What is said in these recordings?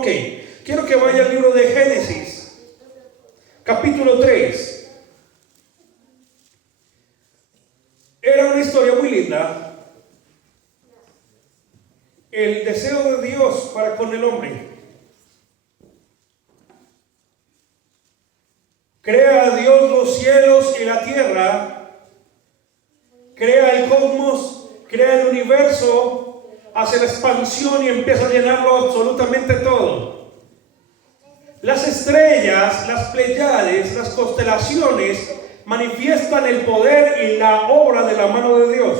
Ok, quiero que vaya al libro de Génesis, capítulo 3. Era una historia muy linda. El deseo de Dios para con el hombre. Crea Dios los cielos y la tierra, crea el cosmos, crea el universo, hace la expansión y empieza a llenarlo absolutamente todo. Las estrellas, las Pléyades, las constelaciones manifiestan el poder y la obra de la mano de Dios.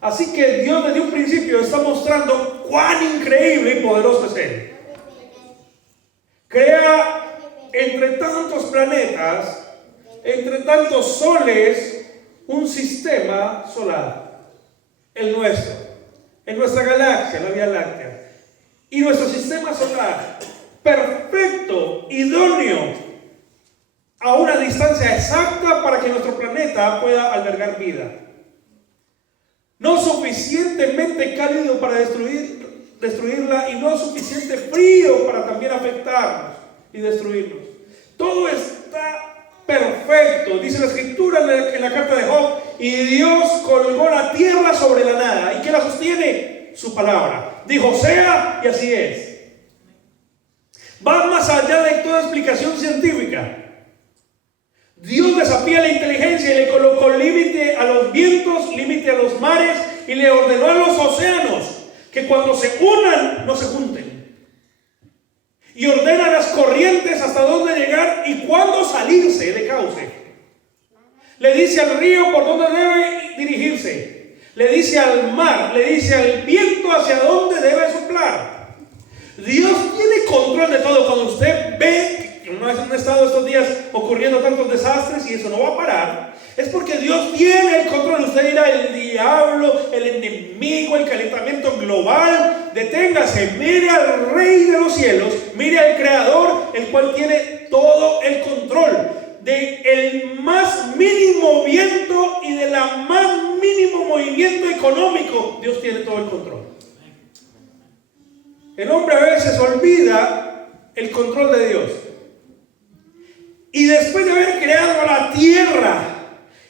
Así que Dios desde un principio está mostrando cuán increíble y poderoso es Él. Crea entre tantos planetas, entre tantos soles, un sistema solar, el nuestro, en nuestra galaxia, la Vía Láctea. Y nuestro sistema solar, perfecto, idóneo, a una distancia exacta para que nuestro planeta pueda albergar vida. No suficientemente cálido para destruirla y no suficiente frío para también afectarnos y destruirnos. Todo está perfecto. Dice la escritura en la carta de Job, y Dios colgó la tierra sobre la nada. ¿Y qué la sostiene? Su palabra. Dijo sea, y así es. Va más allá de toda explicación científica. Dios desafía la inteligencia y le colocó límite a los vientos, límite a los mares, y le ordenó a los océanos que cuando se unan no se junten. Y ordena las corrientes hasta dónde llegar y cuándo salirse de cauce. Le dice al río por dónde debe dirigirse. Le dice al mar, le dice al viento hacia dónde debe soplar. Dios tiene control de todo. Cuando usted ve que no han estado estos días ocurriendo tantos desastres y eso no va a parar, es porque Dios tiene el control. Usted dirá, el diablo, el enemigo, el calentamiento global. Deténgase, mire al Rey de los cielos, mire al Creador, el cual tiene todo el control del más mínimo viento y de la más mínimo movimiento económico. Dios tiene todo el control. El hombre a veces olvida el control de Dios. Y después de haber creado la tierra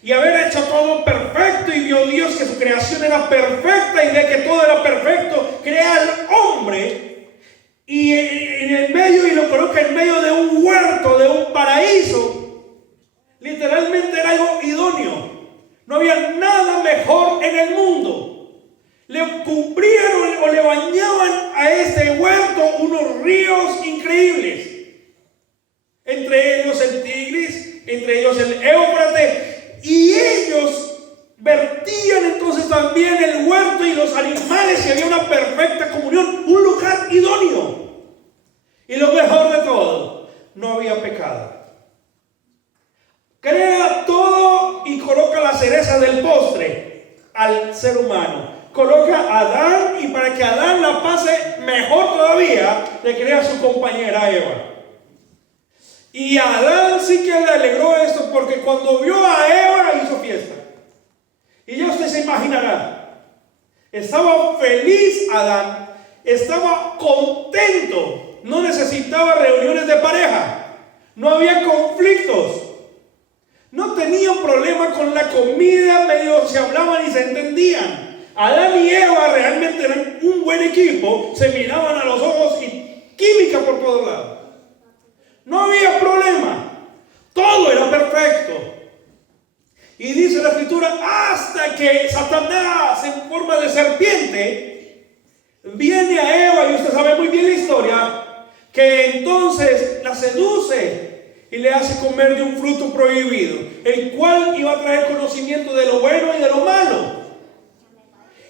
y haber hecho todo perfecto, y vio Dios que su creación era perfecta y ve que todo era perfecto, crea al hombre y en el medio, y lo coloca en medio de un huerto, de un paraíso. Literalmente era algo idóneo. No había nada mejor en el mundo. Le cumplieron o le bañaban a este huerto unos ríos increíbles. Entre ellos el Tigris, entre ellos el Éufrates. Y ellos vertían entonces también el huerto y los animales, y había una perfecta comunión, un lugar idóneo. Y lo mejor de todo, no había pecado. Crea todo y coloca la cereza del postre al ser humano. Coloca a Adán, y para que Adán la pase mejor todavía, le crea a su compañera Eva. Y a Adán sí que le alegró esto, porque cuando vio a Eva hizo fiesta. Y ya usted se imaginará, estaba feliz Adán, estaba contento, no necesitaba reuniones de pareja, no había conflictos, no tenía problema con la comida, medio se hablaban y se entendían. Adán y Eva realmente eran un buen equipo, se miraban a los ojos y química por todos lados. No había problema, todo era perfecto. Y dice la escritura, hasta que Satanás en forma de serpiente viene a Eva, y usted sabe muy bien la historia, que entonces la seduce y le hace comer de un fruto prohibido, el cual iba a traer conocimiento de lo bueno y de lo malo.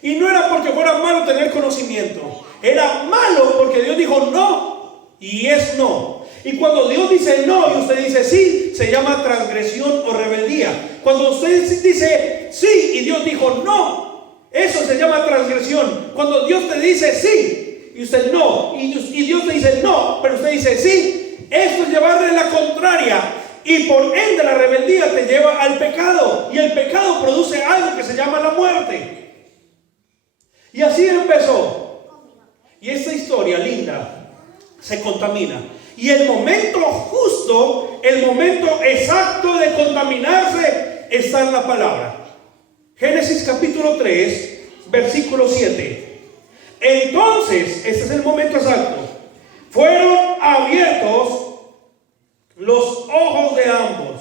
Y no era porque fuera malo tener conocimiento, era malo porque Dios dijo no, y es no. Y cuando Dios dice no y usted dice sí, se llama transgresión o rebeldía. Cuando usted dice sí y Dios dijo no, eso se llama transgresión. Cuando Dios te dice sí y usted no, y Dios te dice no, pero usted dice sí, esto es llevarle la contraria. Y por ende la rebeldía te lleva al pecado, y el pecado produce algo que se llama la muerte. Y así empezó. Y esta historia linda se contamina. Y el momento justo, el momento exacto de contaminarse está en la palabra. Génesis capítulo 3, versículo 7. Entonces, este es el momento exacto, fueron abiertos los ojos de ambos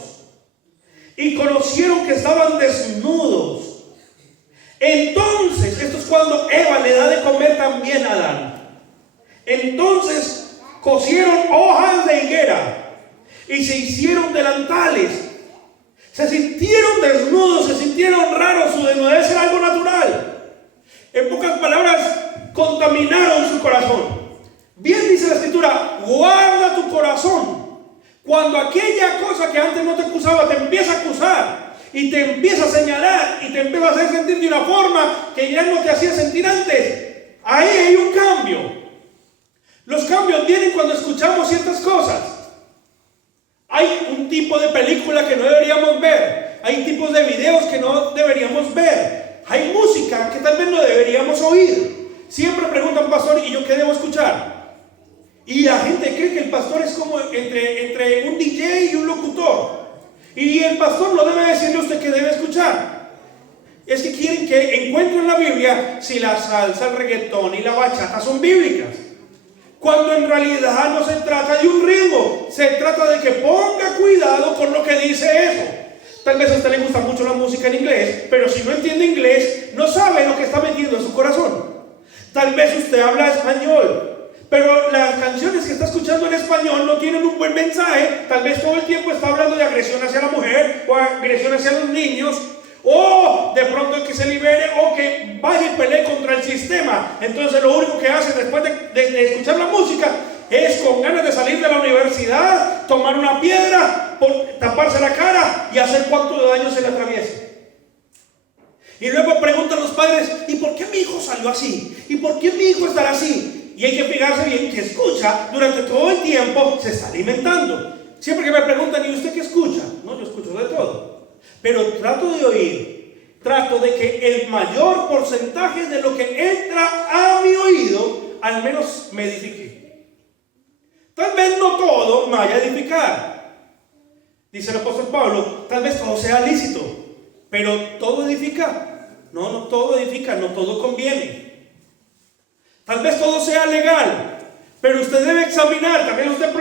y conocieron que estaban desnudos. Entonces, esto es cuando Eva le da de comer también a Adán. Entonces cosieron hojas de higuera y se hicieron delantales. Se sintieron desnudos, se sintieron raros, su desnudez era algo natural. En pocas palabras, contaminaron su corazón. Bien dice la Escritura, guarda tu corazón. Cuando aquella cosa que antes no te acusaba te empieza a acusar y te empieza a señalar y te empieza a hacer sentir de una forma que ya no te hacía sentir antes, ahí hay un cambio. Los cambios vienen cuando escuchamos ciertas cosas. Hay un tipo de película que no deberíamos ver. Hay tipos de videos que no deberíamos ver. Hay música que tal vez no deberíamos oír. Siempre preguntan, pastor, ¿y yo qué debo escuchar? Y la gente cree que el pastor es como entre un DJ y un locutor. Y el pastor no debe decirle a usted qué debe escuchar. Es que quieren que encuentre en la Biblia si la salsa, el reggaetón y la bachata son bíblicas. Cuando en realidad no se trata de un ritmo, se trata de que ponga cuidado con lo que dice eso. Tal vez a usted le gusta mucho la música en inglés, pero si no entiende inglés, no sabe lo que está metiendo en su corazón. Tal vez usted habla español, pero las canciones que está escuchando en español no tienen un buen mensaje. Tal vez todo el tiempo está hablando de agresión hacia la mujer o agresión hacia los niños, o de pronto que se libere o que vaya y pelee contra el sistema. Entonces lo único que hace después de escuchar la música es, con ganas de salir de la universidad, tomar una piedra, taparse la cara y hacer cuánto daño se le atraviese. Y luego preguntan los padres, ¿y por qué mi hijo salió así? ¿Y por qué mi hijo estará así? Y hay que fijarse bien que escucha durante todo el tiempo, se está alimentando. Siempre que me preguntan, ¿y usted qué escucha? No, yo escucho de todo. Pero trato de oír, trato de que el mayor porcentaje de lo que entra a mi oído, al menos me edifique. Tal vez no todo me vaya a edificar. Dice el apóstol Pablo, tal vez todo sea lícito, pero todo edifica. No todo edifica, no todo conviene. Tal vez todo sea legal, pero usted debe examinar. También usted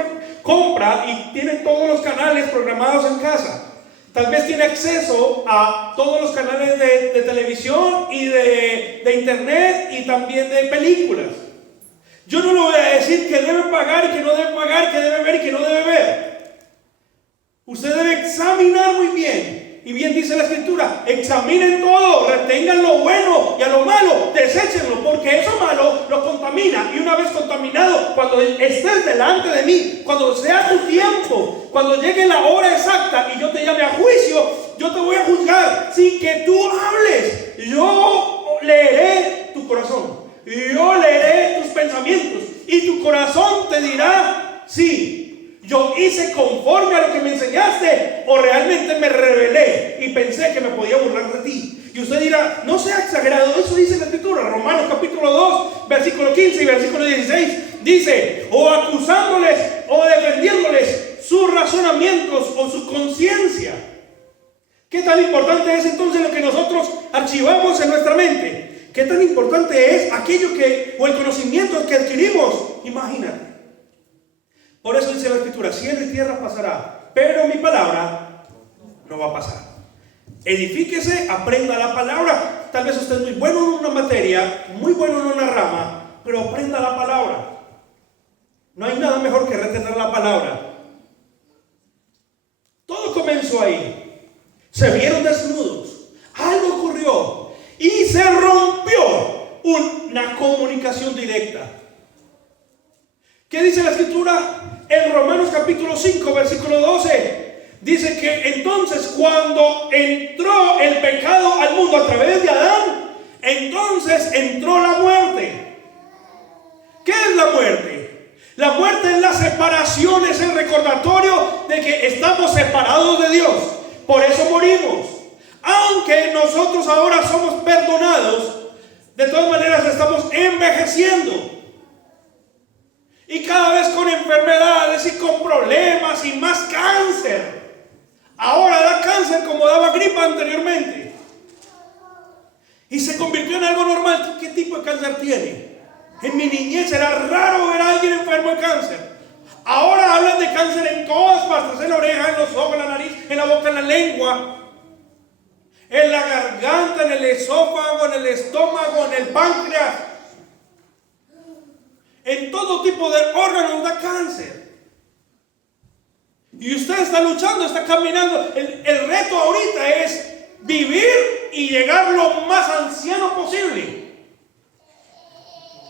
compra y tiene todos los canales programados en casa. Tal vez tiene acceso a todos los canales de televisión y de internet y también de películas. Yo no le voy a decir que debe pagar y que no debe pagar, que debe ver y que no debe ver. Usted debe examinar muy bien. Y bien dice la Escritura, examinen todo, retengan lo bueno y a lo malo, deséchenlo, porque eso malo lo contamina. Y una vez contaminado, cuando estés delante de mí, cuando sea tu tiempo, cuando llegue la hora exacta y yo te llame a juicio, yo te voy a juzgar sin que tú hables. Yo leeré tu corazón, yo leeré tus pensamientos y tu corazón te dirá, sí, yo hice conforme a lo que me enseñaste, o realmente me rebelé y pensé que me podía burlar de ti. Y usted dirá, no sea exagerado, eso dice la Escritura. Romanos capítulo 2, versículo 15 y versículo 16, dice, o acusándoles o defendiéndoles sus razonamientos o su conciencia. ¿Qué tan importante es entonces lo que nosotros archivamos en nuestra mente? ¿Qué tan importante es aquello o el conocimiento que adquirimos? Imagínate. Por eso dice la Escritura, cielo y tierra pasará, pero mi palabra no va a pasar. Edifíquese, aprenda la palabra. Tal vez usted es muy bueno en una materia, muy bueno en una rama, pero aprenda la palabra. No hay nada mejor que retener la palabra. Todo comenzó ahí. Se vieron desnudos. Algo ocurrió y se rompió una comunicación directa. ¿Qué dice la Escritura? En Romanos capítulo 5, versículo 12, dice que entonces cuando entró el pecado al mundo a través de Adán, entonces entró la muerte. ¿Qué es la muerte? La muerte es la separación, es el recordatorio de que estamos separados de Dios. Por eso morimos. Aunque nosotros ahora somos perdonados, de todas maneras estamos envejeciendo. Y cada vez con enfermedades y con problemas y más cáncer. Ahora da cáncer como daba gripa anteriormente. Y se convirtió en algo normal. ¿Qué tipo de cáncer tiene? En mi niñez era raro ver a alguien enfermo de cáncer. Ahora hablan de cáncer en todas partes. En la oreja, en los ojos, en la nariz, en la boca, en la lengua, en la garganta, en el esófago, en el estómago, en el páncreas. En todo tipo de órganos da cáncer. Y usted está luchando, está caminando. El reto ahorita es vivir y llegar lo más anciano posible.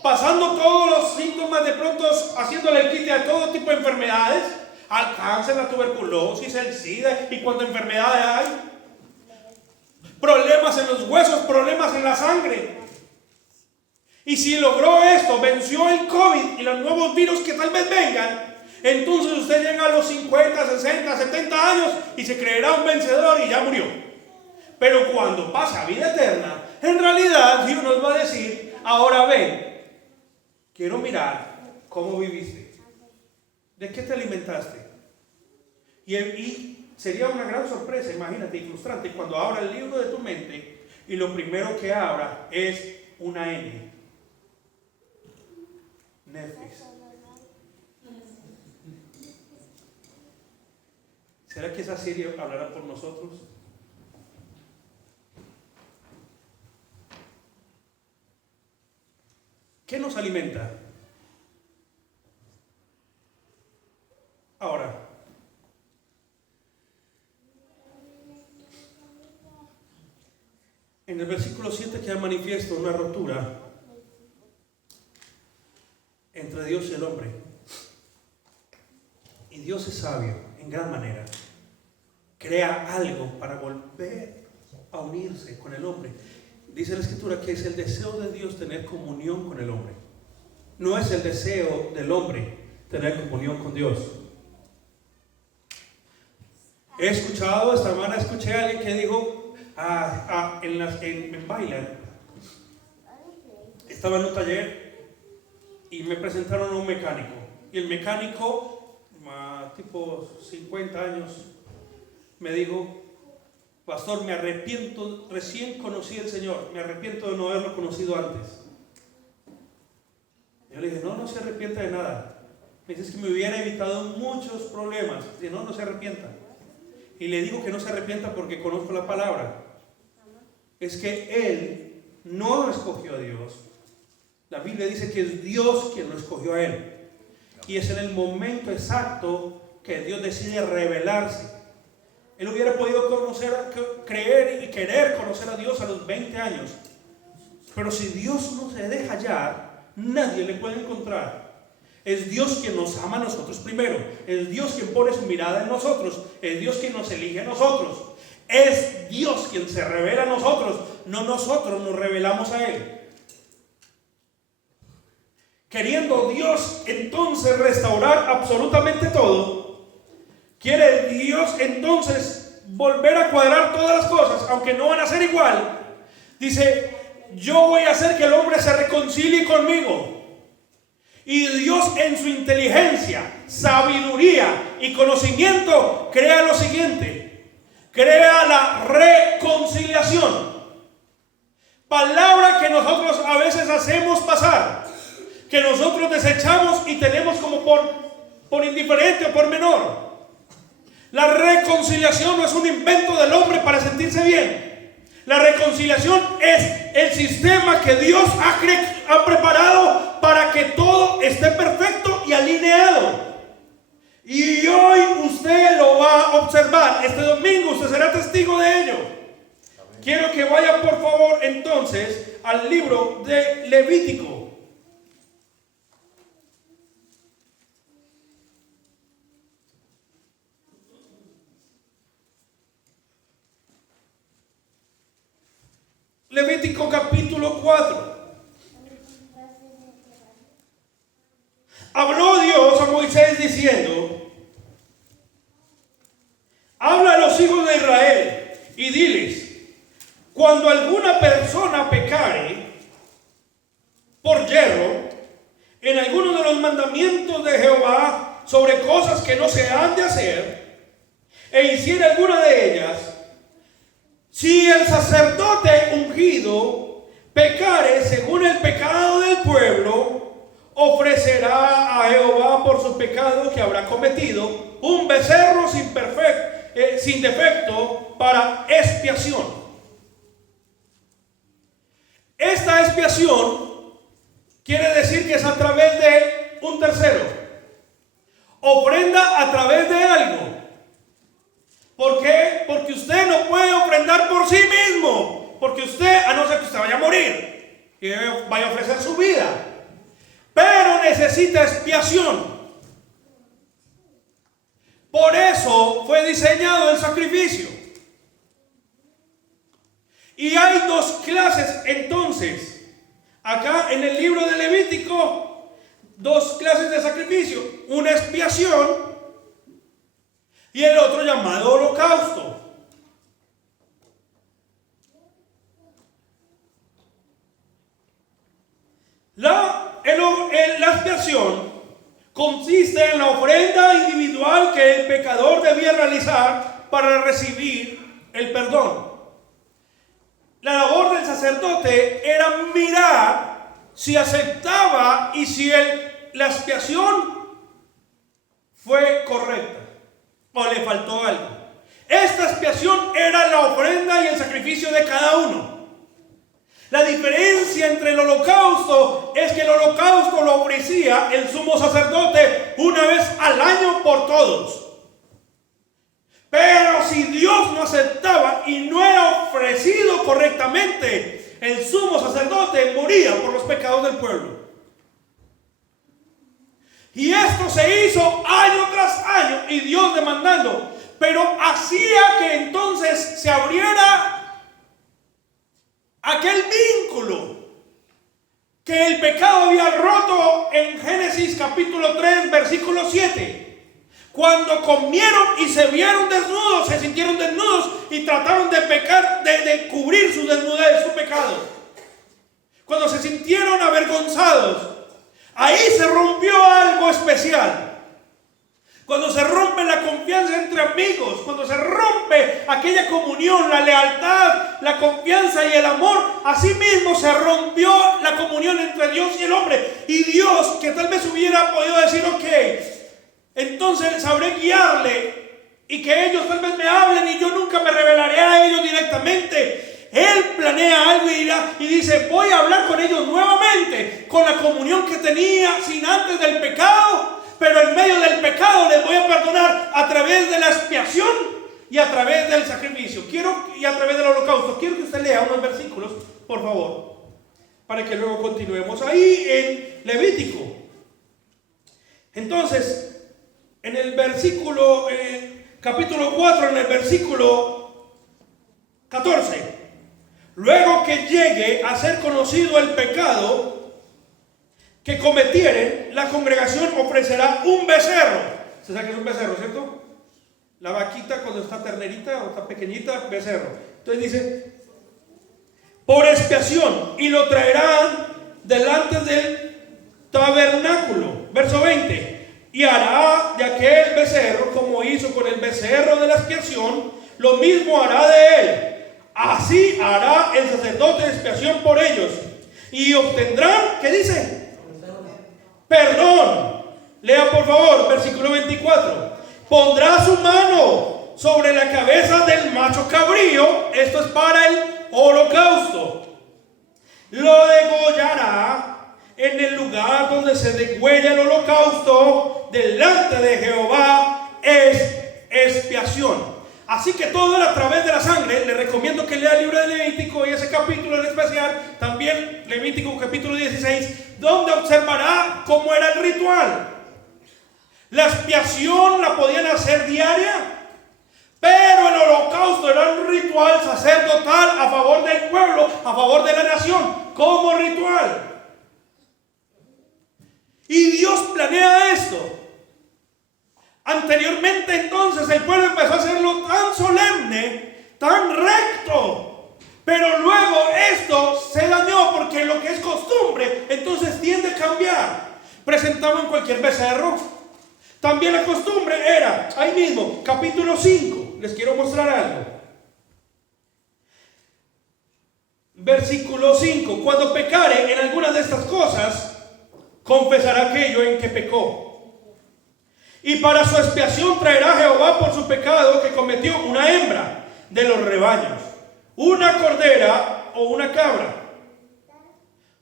Pasando todos los síntomas, de pronto haciéndole el quite a todo tipo de enfermedades. Al cáncer, la tuberculosis, el SIDA y cuántas enfermedades hay. Problemas en los huesos, problemas en la sangre. Y si logró esto, venció el COVID y los nuevos virus que tal vez vengan, entonces usted llega a los 50, 60, 70 años y se creerá un vencedor y ya murió. Pero cuando pasa a vida eterna, en realidad Dios nos va a decir: ahora ven, quiero mirar cómo viviste, de qué te alimentaste. Y sería una gran sorpresa, imagínate, y frustrante, cuando abra el libro de tu mente y lo primero que abra es una N. Netflix. ¿Será que esa serie hablará por nosotros? ¿Qué nos alimenta? Ahora, en el versículo 7 queda manifiesto una ruptura entre Dios y el hombre. Y Dios es sabio en gran manera. Crea algo para volver a unirse con el hombre. Dice la Escritura que es el deseo de Dios tener comunión con el hombre. No es el deseo del hombre tener comunión con Dios. He escuchado, esta semana escuché a alguien que dijo en Bailan, estaba en un taller y me presentaron a un mecánico. Y el mecánico, tipo 50 años, me dijo: pastor, me arrepiento, recién conocí al Señor, me arrepiento de no haberlo conocido antes. Yo le dije: no se arrepienta de nada. Me dice: es que me hubiera evitado muchos problemas. Dice: no se arrepienta. Y le digo que no se arrepienta porque conozco la palabra. Es que él no escogió a Dios. La Biblia dice que es Dios quien lo escogió a él. Y es en el momento exacto que Dios decide revelarse. Él hubiera podido creer y querer conocer a Dios a los 20 años. Pero si Dios no se deja hallar, nadie le puede encontrar. Es Dios quien nos ama a nosotros primero. Es Dios quien pone su mirada en nosotros. Es Dios quien nos elige a nosotros. Es Dios quien se revela a nosotros. No nosotros nos revelamos a Él. Queriendo Dios entonces restaurar absolutamente todo, quiere Dios entonces volver a cuadrar todas las cosas, aunque no van a ser igual. Dice: yo voy a hacer que el hombre se reconcilie conmigo. Y Dios, en su inteligencia, sabiduría y conocimiento, crea lo siguiente: crea la reconciliación. Palabra que nosotros a veces hacemos pasar, que nosotros desechamos y tenemos como por indiferente o por menor. La reconciliación no es un invento del hombre para sentirse bien. La reconciliación es el sistema que Dios ha preparado para que todo esté perfecto y alineado. Y hoy usted lo va a observar. Este domingo usted será testigo de ello. Quiero que vaya por favor entonces al libro de Levítico. Levítico capítulo 4. Habló Dios a Moisés diciendo: habla a los hijos de Israel y diles: cuando alguna persona pecare por yerro, en algunos de los mandamientos de Jehová sobre cosas que no se han de hacer, e hiciera alguna de ellas, si el sacerdote ungido pecare según el pecado del pueblo, ofrecerá a Jehová por sus pecados que habrá cometido un becerro sin defecto para expiación. Esta expiación quiere decir que es a través de un tercero. Ofrenda a través de algo. ¿Por qué? Porque usted no puede ofrendar por sí mismo. Porque usted, a no ser que usted vaya a morir y vaya a ofrecer su vida, pero necesita expiación. Por eso fue diseñado el sacrificio. Y hay dos clases entonces. Acá en el libro de Levítico, dos clases de sacrificio. Una expiación y el otro llamado holocausto. La expiación consiste en la ofrenda individual que el pecador debía realizar para recibir el perdón. La labor del sacerdote era mirar si aceptaba y si la expiación fue correcta o le faltó algo. Esta expiación era la ofrenda y el sacrificio de cada uno. La diferencia entre el holocausto es que el holocausto lo ofrecía el sumo sacerdote una vez al año por todos. Pero si Dios no aceptaba y no era ofrecido correctamente, el sumo sacerdote moría por los pecados del pueblo. Y esto se hizo año tras año y Dios demandando, pero hacía que entonces se abriera aquel vínculo que el pecado había roto en Génesis capítulo 3 versículo 7. Cuando comieron y se vieron desnudos, se sintieron desnudos y trataron de pecar, de cubrir su desnudez, su pecado. Cuando se sintieron avergonzados, ahí se rompió algo especial. Cuando se rompe la confianza entre amigos, cuando se rompe aquella comunión, la lealtad, la confianza y el amor, así mismo se rompió la comunión entre Dios y el hombre. Y Dios, que tal vez hubiera podido decir, ok, entonces sabré guiarle y que ellos tal vez me hablen y yo nunca me revelaré a ellos directamente. Él planea algo y dice, voy a hablar con ellos nuevamente, con la comunión que tenía sin antes del pecado. Pero en medio del pecado les voy a perdonar a través de la expiación y a través del sacrificio. Y a través del holocausto. Quiero que usted lea unos versículos, por favor, para que luego continuemos. Ahí en Levítico. Entonces, en el versículo, capítulo 4, en el versículo 14. Luego que llegue a ser conocido el pecado que cometieren, la congregación ofrecerá un becerro. ¿Se sabe qué es un becerro, cierto? La vaquita cuando está ternerita o está pequeñita, becerro. Entonces dice, por expiación, y lo traerán delante del tabernáculo. Verso 20. Y hará de aquel becerro como hizo con el becerro de la expiación, lo mismo hará de él. Así hará el sacerdote de expiación por ellos. Y obtendrán, ¿qué dice? Perdón. Lea por favor, versículo 24. Pondrá su mano sobre la cabeza del macho cabrío. Esto es para el holocausto. Lo degollará en el lugar donde se degüella el holocausto. Delante de Jehová es expiación. Así que todo era a través de la sangre. Le recomiendo que lea el libro de Levítico y ese capítulo en especial, también Levítico capítulo 16, donde observará cómo era el ritual. La expiación la podían hacer diaria, pero el holocausto era un ritual sacerdotal a favor del pueblo, a favor de la nación, como ritual. Y Dios planea esto. Anteriormente entonces el pueblo empezó a hacerlo tan solemne, tan recto, pero luego esto se dañó porque lo que es costumbre entonces tiende a cambiar. presentaban cualquier becerro. También la costumbre era, ahí mismo, capítulo 5, les quiero mostrar algo. Versículo 5, cuando pecare en alguna de estas cosas, confesará aquello en que pecó. Y para su expiación traerá Jehová por su pecado que cometió una hembra de los rebaños, una cordera o una cabra,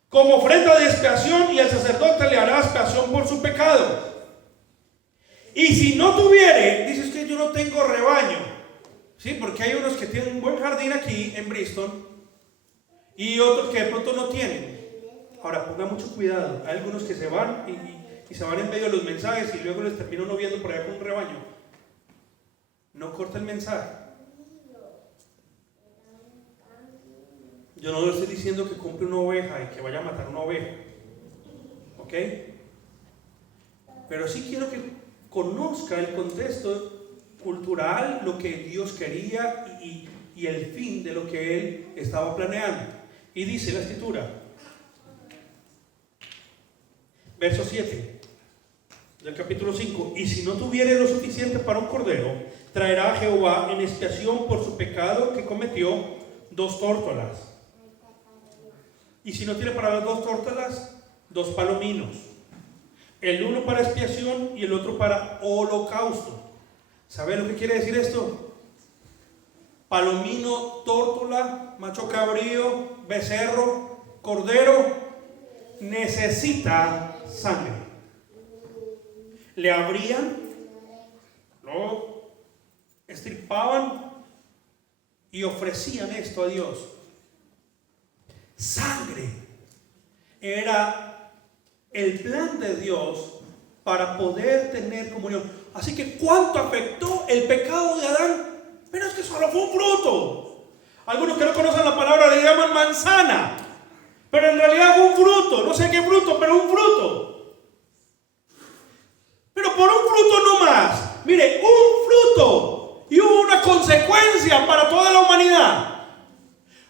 como ofrenda de expiación, y el sacerdote le hará expiación por su pecado. Y si no tuviere, dices que yo no tengo rebaño, ¿sí? Porque hay unos que tienen un buen jardín aquí en Bristol y otros que de pronto no tienen. Ahora, ponga mucho cuidado. Hay algunos que se van y se van en medio de los mensajes y luego les termina uno viendo por allá con un rebaño. No corta el mensaje. Yo no le estoy diciendo que compre una oveja y que vaya a matar una oveja, ¿ok? Pero sí quiero que conozca el contexto cultural, lo que Dios quería y el fin de lo que Él estaba planeando. Y dice la Escritura, verso 7 del capítulo 5: y si no tuviere lo suficiente para un cordero, traerá a Jehová en expiación por su pecado que cometió 2 tórtolas. Y si no tiene para las 2 tórtolas, 2 palominos, el uno para expiación y el otro para holocausto. ¿Sabe lo que quiere decir esto? Palomino, tórtola, macho cabrío, becerro, cordero, necesita sangre. Le abrían, lo estirpaban y ofrecían esto a Dios. Sangre era el plan de Dios para poder tener comunión. Así que ¿cuánto afectó el pecado de Adán? Pero es que solo fue un fruto. Algunos que no conocen la palabra le llaman manzana, pero en realidad fue un fruto. No sé qué fruto, pero un fruto. Pero por un fruto no más. Mire, un fruto y hubo una consecuencia para toda la humanidad.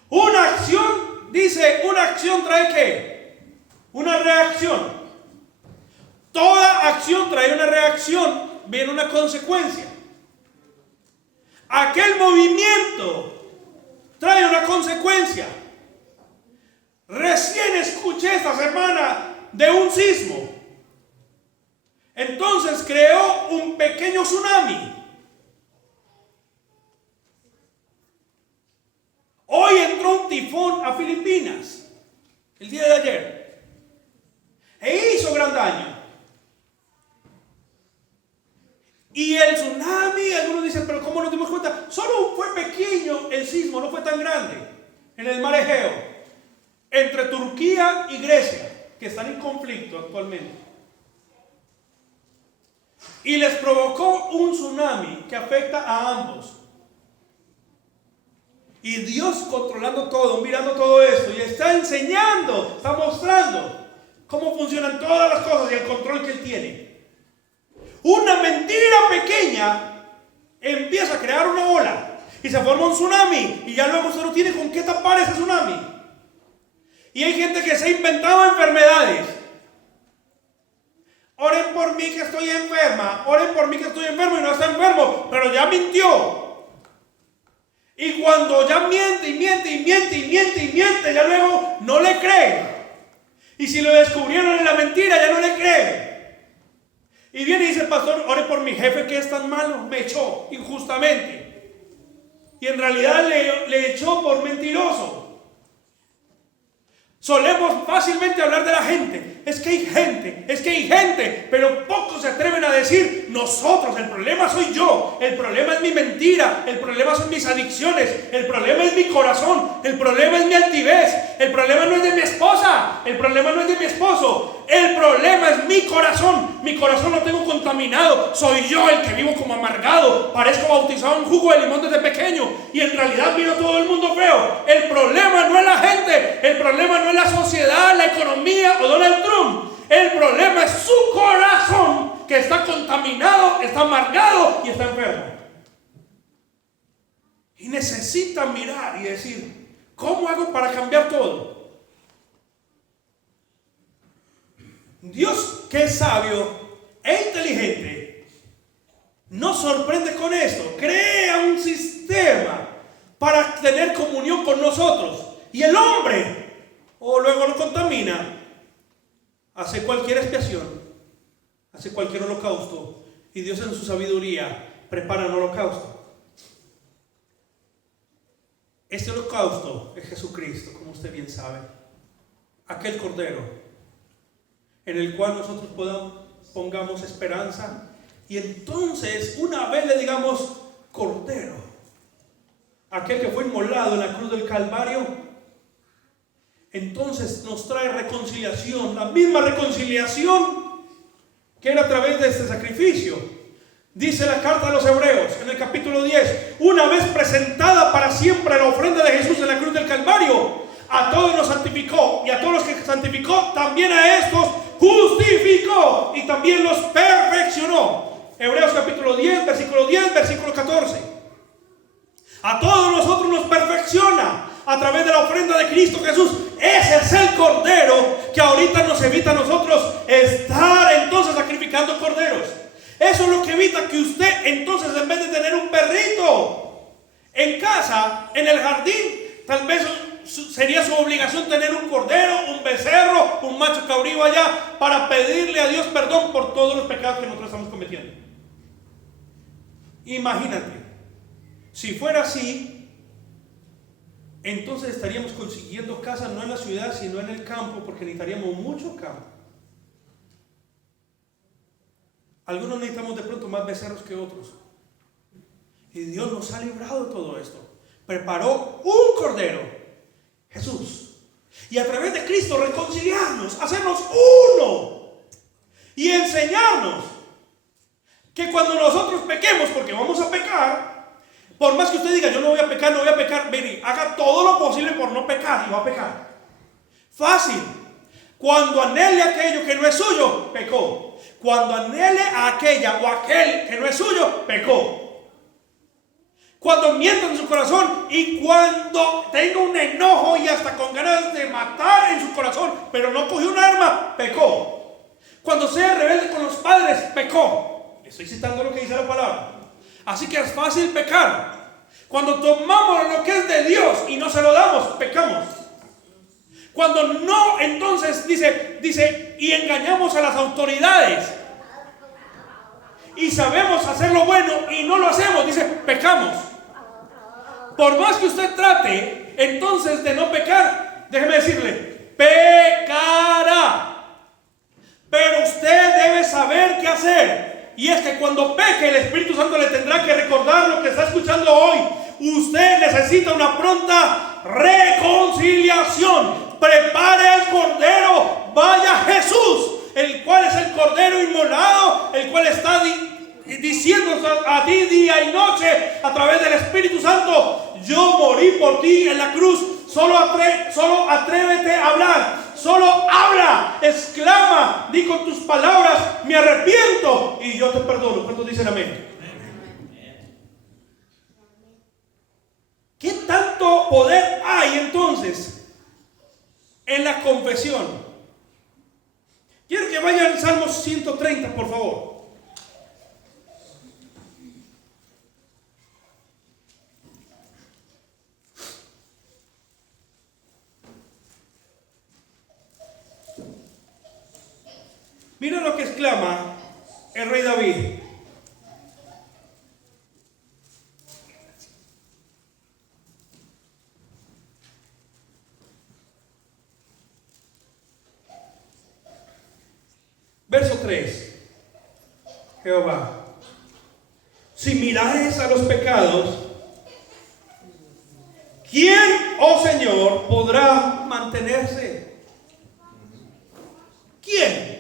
Una acción, dice, una acción trae ¿qué? Una reacción. Toda acción trae una reacción, viene una consecuencia. Aquel movimiento trae una consecuencia. Recién escuché esta semana de un sismo. Entonces creó un pequeño tsunami. Hoy entró un tifón a Filipinas, el día de ayer, e hizo gran daño. Y el tsunami, algunos dicen, pero ¿cómo nos dimos cuenta? Solo fue pequeño el sismo, no fue tan grande, en el mar Egeo, entre Turquía y Grecia, que están en conflicto actualmente. Y les provocó un tsunami que afecta a ambos. Y Dios controlando todo, mirando todo esto, y está enseñando, está mostrando cómo funcionan todas las cosas y el control que Él tiene. Una mentira pequeña empieza a crear una ola y se forma un tsunami y ya luego usted no tiene con qué tapar ese tsunami. Y hay gente que se ha inventado enfermedades. Oren por mí que estoy enferma, oren por mí que estoy enfermo, y no está enfermo, pero ya mintió. Y cuando ya miente y miente y miente y miente y miente, ya luego no le creen. Y si lo descubrieron en la mentira, ya no le creen. Y viene y dice el pastor, ore por mi jefe que es tan malo, me echó injustamente. Y en realidad le echó por mentiroso. Solemos fácilmente hablar de la gente. Es que hay gente, pero pocos se atreven a decir nosotros. El problema soy yo, el problema es mi mentira, el problema son mis adicciones, el problema es mi corazón, el problema es mi altivez, el problema no es de mi esposa, el problema no es de mi esposo, el problema es mi corazón lo tengo contaminado, soy yo el que vivo como amargado, parezco bautizado en jugo de limón desde pequeño y en realidad miro todo el mundo feo. El problema no es la gente, el problema no es la sociedad, la economía o Donald Trump. El problema es su corazón que está contaminado, está amargado y está enfermo. Y necesita mirar y decir, ¿cómo hago para cambiar todo? Dios que es sabio e inteligente, nos sorprende con esto. Crea un sistema para tener comunión con nosotros. Y el hombre, luego lo contamina, hace cualquier expiación, hace cualquier holocausto. Y Dios en su sabiduría prepara un holocausto. Este holocausto es Jesucristo, como usted bien sabe. Aquel cordero en el cual nosotros pongamos esperanza. Y entonces, una vez le digamos cordero, aquel que fue inmolado en la cruz del Calvario, entonces nos trae reconciliación, la misma reconciliación que era a través de este sacrificio. Dice la carta a los Hebreos en el capítulo 10, una vez presentada para siempre la ofrenda de Jesús en la cruz del Calvario, a todos nos santificó, y a todos los que santificó, también a estos justificó y también los perfeccionó. Hebreos capítulo 10, versículo 14. A todos nosotros nos perfecciona a través de la ofrenda de Cristo Jesús. Ese es el cordero que ahorita nos evita a nosotros estar entonces sacrificando corderos. Eso es lo que evita que usted entonces, en vez de tener un perrito en casa, en el jardín, tal vez sería su obligación tener un cordero, un becerro, un macho cabrío allá, para pedirle a Dios perdón por todos los pecados que nosotros estamos cometiendo. Imagínate, si fuera así, entonces estaríamos consiguiendo casas no en la ciudad, sino en el campo, porque necesitaríamos mucho campo. Algunos necesitamos de pronto más becerros que otros. Y Dios nos ha librado de todo esto. Preparó un cordero, Jesús. Y a través de Cristo reconciliarnos, hacernos uno. Y enseñarnos que cuando nosotros pequemos, porque vamos a pecar, por más que usted diga, yo no voy a pecar, vení, haga todo lo posible por no pecar y va a pecar. Fácil. Cuando anhele aquello que no es suyo, pecó. Cuando anhele a aquella o aquel que no es suyo, pecó. Cuando mienta en su corazón y cuando tenga un enojo y hasta con ganas de matar en su corazón, pero no cogió un arma, pecó. Cuando sea rebelde con los padres, pecó. Estoy citando lo que dice la palabra. Así que es fácil pecar. Cuando tomamos lo que es de Dios y no se lo damos, pecamos. Cuando no, entonces dice, y engañamos a las autoridades y sabemos hacer lo bueno y no lo hacemos, dice, pecamos. Por más que usted trate entonces de no pecar, déjeme decirle, pecará. Pero usted debe saber qué hacer. Y es que cuando peque, el Espíritu Santo le tendrá que recordar lo que está escuchando hoy. Usted necesita una pronta reconciliación. Prepare el cordero, vaya Jesús, el cual es el cordero inmolado, el cual está diciendo a ti día y noche a través del Espíritu Santo, yo morí por ti en la cruz, solo atrévete a hablar, solo habla, exclama, di con tus palabras, me arrepiento y yo te perdono. ¿Cuántos dicen amén? ¿Qué tanto poder hay entonces en la confesión? Quiero que vayan al Salmo 130, por favor. Mira lo que exclama el rey David. Verso 3. Jehová, si mirares a los pecados, ¿quién, oh Señor, podrá mantenerse? ¿Quién?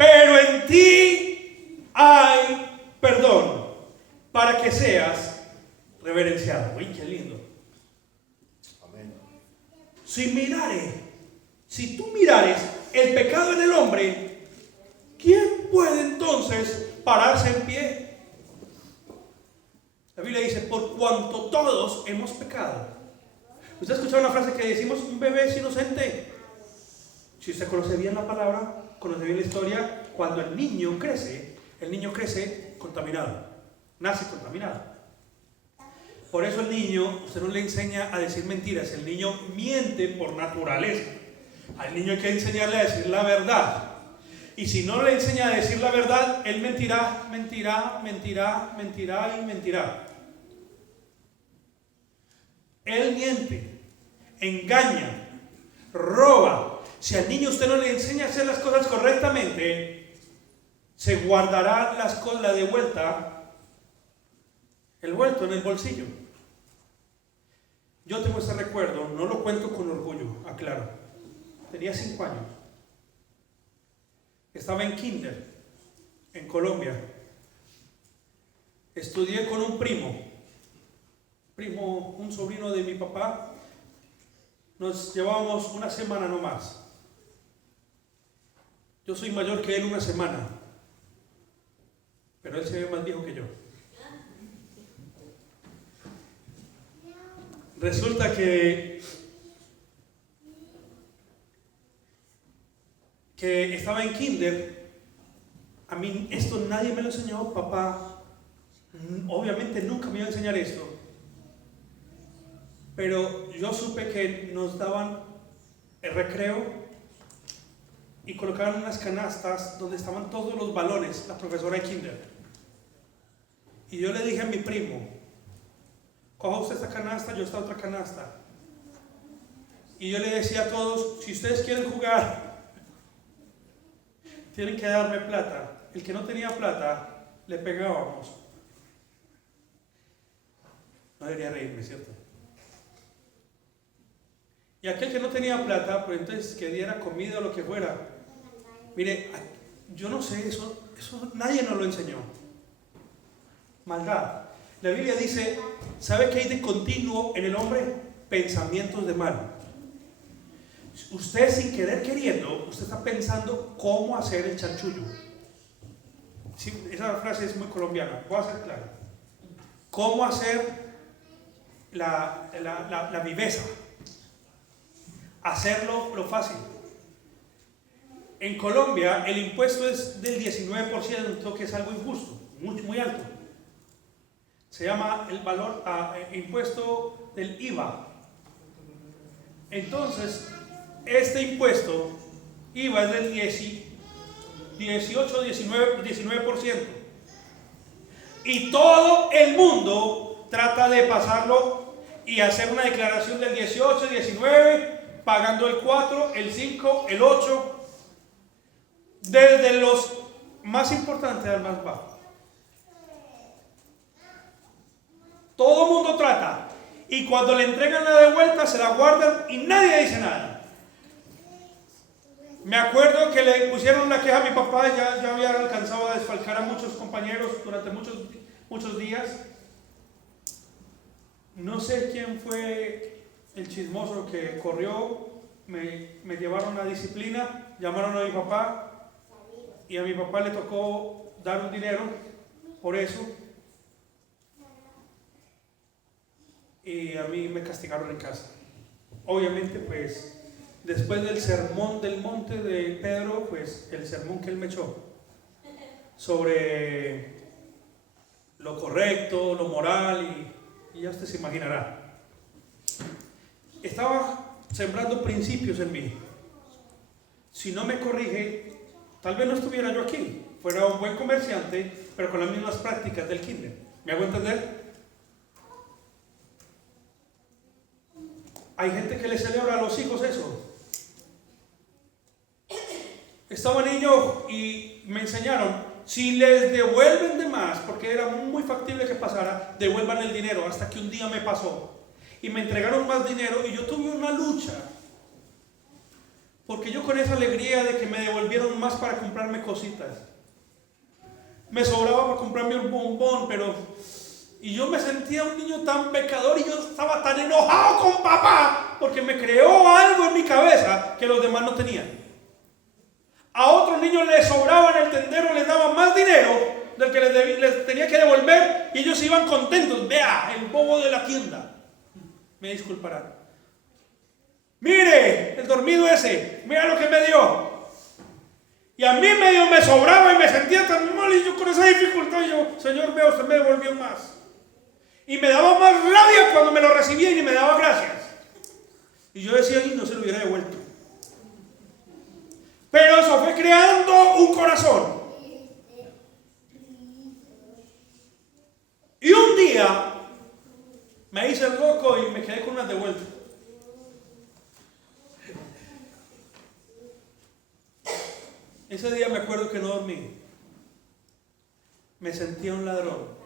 Pero en ti hay perdón para que seas reverenciado. Uy, qué lindo. Amén. Si tú mirares el pecado en el hombre, ¿quién puede entonces pararse en pie? La Biblia dice, por cuanto todos hemos pecado. ¿Usted ha escuchado una frase que decimos, un bebé es inocente? Si usted conoce bien la palabra, conoce bien la historia, cuando el niño crece contaminado, nace contaminado. Por eso el niño, usted no le enseña a decir mentiras, el niño miente por naturaleza. Al niño hay que enseñarle a decir la verdad. Y si no le enseña a decir la verdad, él mentirá y mentirá. Él miente, engaña, roba. Si al niño usted no le enseña a hacer las cosas correctamente, se guardará las cosas de vuelta, el vuelto en el bolsillo. Yo tengo ese recuerdo, no lo cuento con orgullo, aclaro. Tenía 5 años. Estaba en kinder, en Colombia. Estudié con un primo, un sobrino de mi papá. Nos llevábamos una semana nomás. Yo soy mayor que él una semana, pero él se ve más viejo que yo. Resulta que estaba en kinder. A mí esto nadie me lo enseñó, papá obviamente nunca me iba a enseñar esto, pero yo supe que nos daban el recreo y colocaban unas canastas donde estaban todos los balones, la profesora de kinder. Y yo le dije a mi primo, coja usted esta canasta, yo esta otra canasta. Y yo le decía a todos, si ustedes quieren jugar, tienen que darme plata. El que no tenía plata, le pegábamos. No debería reírme, ¿cierto? Y aquel que no tenía plata, pues entonces que diera comida o lo que fuera. Mire, yo no sé, eso nadie nos lo enseñó. Maldad. La Biblia dice, ¿sabe qué hay de continuo en el hombre? Pensamientos de mal. Usted sin querer queriendo, usted está pensando cómo hacer el chanchullo. Sí, esa frase es muy colombiana, voy a ser claro. ¿Cómo hacer la viveza? Hacerlo lo fácil. En Colombia el impuesto es del 19%, que es algo injusto, muy alto. Se llama el valor impuesto del IVA. Entonces, este impuesto IVA es del 19%. Y todo el mundo trata de pasarlo y hacer una declaración del 18, 19, pagando el 4, el 5, el 8, desde los más importantes al más bajo. Todo el mundo trata. Y cuando le entregan la de vuelta, se la guardan y nadie dice nada. Me acuerdo que le pusieron la queja a mi papá, ya había alcanzado a desfalcar a muchos compañeros durante muchos días. No sé quién fue el chismoso que corrió, me llevaron a disciplina, llamaron a mi papá y a mi papá le tocó dar un dinero por eso. Y a mí me castigaron en casa. Obviamente, pues, después del sermón del monte de Pedro, pues, el sermón que él me echó sobre lo correcto, lo moral, y ya usted se imaginará. Estaba sembrando principios en mí. Si no me corrige, tal vez no estuviera yo aquí. Fuera un buen comerciante, pero con las mismas prácticas del kinder. ¿Me hago entender? Hay gente que le celebra a los hijos eso. Estaba niño y me enseñaron, si les devuelven de más, porque era muy factible que pasara, devuelvan el dinero, hasta que un día me pasó. Y me entregaron más dinero y yo tuve una lucha. Porque yo con esa alegría de que me devolvieron más para comprarme cositas. Me sobraba para comprarme un bombón, y yo me sentía un niño tan pecador y yo estaba tan enojado con papá porque me creó algo en mi cabeza que los demás no tenían. A otros niños les sobraba en el tendero, les daban más dinero del que les tenía que devolver y ellos iban contentos. Vea, el bobo de la tienda. Me disculparán. Mire, el dormido ese, mira lo que me dio. Y a mí medio me sobraba y me sentía tan mal, y yo con esa dificultad, yo, Señor, veo, usted me devolvió más. Y me daba más rabia cuando me lo recibía y me daba gracias. Y yo decía, y no se lo hubiera devuelto. Pero eso fue creando un corazón. Y un día me hice el loco y me quedé con unas de vuelta. Ese día me acuerdo que no dormí. Me sentía un ladrón.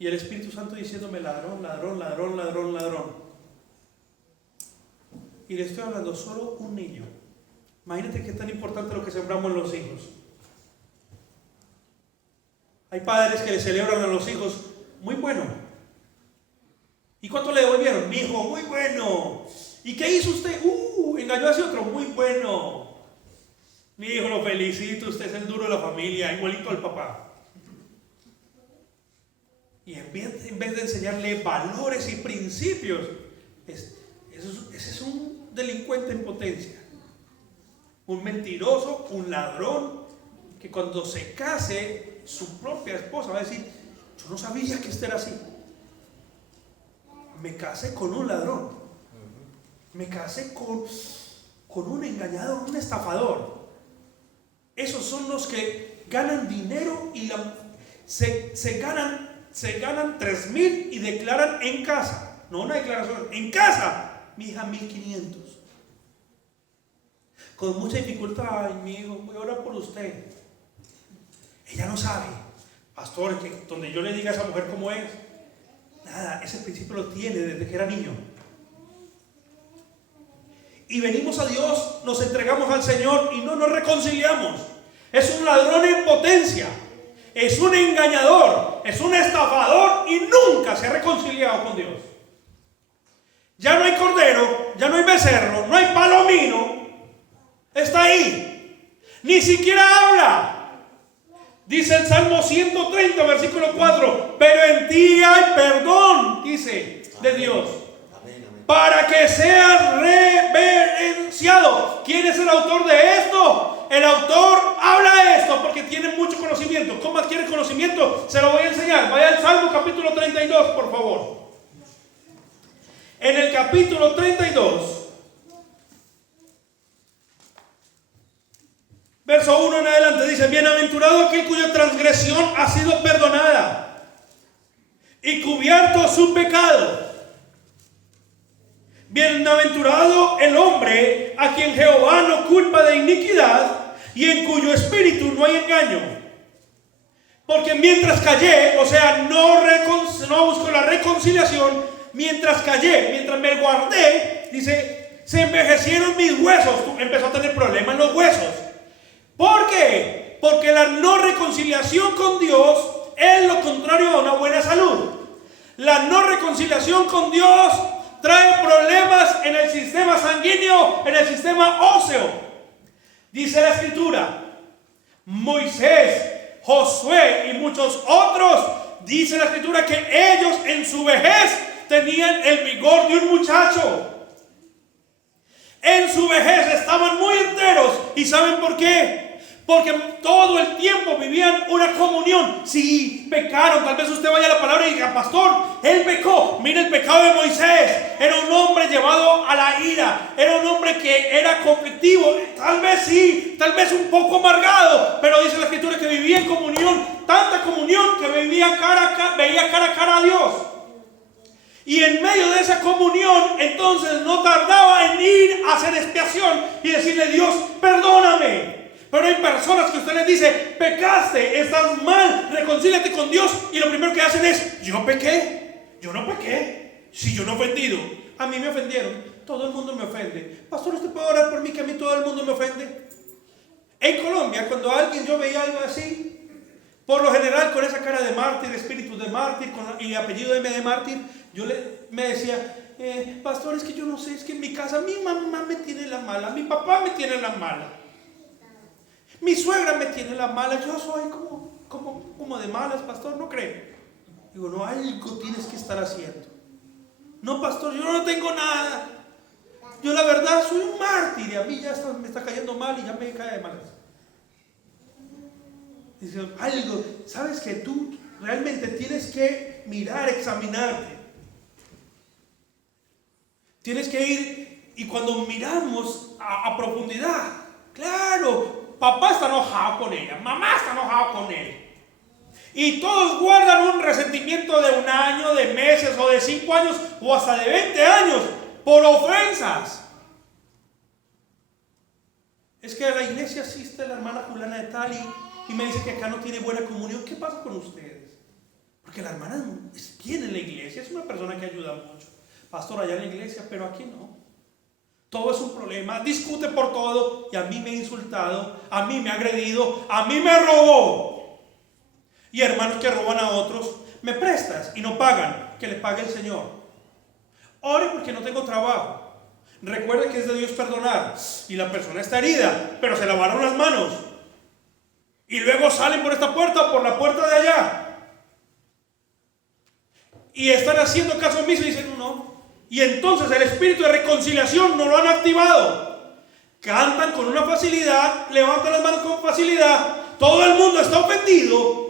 Y el Espíritu Santo diciéndome ladrón, ladrón, ladrón, ladrón, ladrón. Y le estoy hablando solo un niño. Imagínate qué tan importante lo que sembramos en los hijos. Hay padres que le celebran a los hijos, muy bueno. ¿Y cuánto le devolvieron? Mi hijo, muy bueno. ¿Y qué hizo usted? Engañó a ese otro, muy bueno. Mi hijo, lo felicito, usted es el duro de la familia, igualito al papá. Y en vez de enseñarle valores y principios, ese es un delincuente en potencia. Un mentiroso, un ladrón, que cuando se case, su propia esposa va a decir, yo no sabía que este era así. Me casé con un ladrón. Me casé con un engañador, un estafador. Esos son los que ganan dinero y se ganan 3,000 y declaran en casa. No una declaración, en casa, mi hija 1,500. Con mucha dificultad, ay, mi hijo, voy a orar por usted. Ella no sabe, pastor, que donde yo le diga a esa mujer cómo es, nada, ese principio lo tiene desde que era niño. Y venimos a Dios, nos entregamos al Señor y no nos reconciliamos. Es un ladrón en potencia, es un engañador, es un estafador y nunca se ha reconciliado con Dios. Ya no hay cordero, ya no hay becerro, no hay palomino. Está ahí, ni siquiera habla. Dice el Salmo 130, versículo 4, pero en ti hay perdón, dice, de Dios, para que seas reverenciado. ¿Quién es el autor de esto? El autor habla de esto porque tiene mucho conocimiento. ¿Cómo adquiere conocimiento? Se lo voy a enseñar. Vaya al Salmo capítulo 32, por favor. En el capítulo 32, verso 1 en adelante, dice, bienaventurado aquel cuya transgresión ha sido perdonada y cubierto su pecado. Bienaventurado el hombre a quien Jehová no culpa de iniquidad y en cuyo espíritu no hay engaño. Porque mientras callé, o sea, no busco la reconciliación, mientras callé, mientras me guardé, dice, se envejecieron mis huesos. Empezó a tener problemas en los huesos. ¿Por qué? Porque la no reconciliación con Dios es lo contrario a una buena salud. La no reconciliación con Dios trae problemas en el sistema sanguíneo, en el sistema óseo. Dice la Escritura, Moisés, Josué y muchos otros, dice la Escritura que ellos en su vejez tenían el vigor de un muchacho. En su vejez estaban muy enteros. ¿Y saben por qué? Porque todo el tiempo vivían una comunión. Si pecaron, tal vez usted vaya a la palabra y diga, pastor, él pecó. Mira el pecado de Moisés. Era un hombre llevado a la ira. Era un hombre que era conflictivo. Tal vez sí, tal vez un poco amargado. Pero dice la Escritura que vivía en comunión. Tanta comunión que veía cara a cara a Dios. Y en medio de esa comunión, entonces no tardaba en ir a hacer expiación y decirle, Dios, perdóname. Pero hay personas que usted les dice, pecaste, estás mal, reconcíliate con Dios. Y lo primero que hacen es, yo pequé, yo no pequé. Si yo no he ofendido, a mí me ofendieron, todo el mundo me ofende. Pastor, ¿usted puede orar por mí que a mí todo el mundo me ofende? En Colombia, cuando yo veía algo así, por lo general con esa cara de mártir, espíritu de mártir y apellido M de mártir, me decía, pastor, es que yo no sé, es que en mi casa mi mamá me tiene la mala, mi papá me tiene la mala. Mi suegra me tiene la mala, yo soy como de malas, pastor, ¿no cree? Digo, no, algo tienes que estar haciendo. No, pastor, yo no tengo nada. yo la verdad soy un mártir y a mí ya me está cayendo mal y ya me cae de malas. Dice, algo, sabes que tú realmente tienes que mirar, examinarte. Tienes que ir, y cuando miramos a profundidad, claro, papá está enojado con ella, mamá está enojado con él. Y todos guardan un resentimiento de 1 año, de meses o de 5 años o hasta de 20 años por ofensas. Es que a la iglesia asiste la hermana fulana de tal y me dice que acá no tiene buena comunión. ¿Qué pasa con ustedes? Porque la hermana es bien en la iglesia, es una persona que ayuda mucho. Pastor, allá en la iglesia, pero aquí no. Todo es un problema, discute por todo y a mí me ha insultado, a mí me ha agredido, a mí me robó. Y hermanos que roban a otros, me prestas y no pagan, que le pague el Señor. Ore porque no tengo trabajo. Recuerde que es de Dios perdonar. Y la persona está herida, pero se lavaron las manos. Y luego salen por esta puerta o por la puerta de allá. Y están haciendo caso omiso y dicen no. Y entonces el espíritu de reconciliación no lo han activado. Cantan con una facilidad, levantan las manos con facilidad. Todo el mundo está ofendido.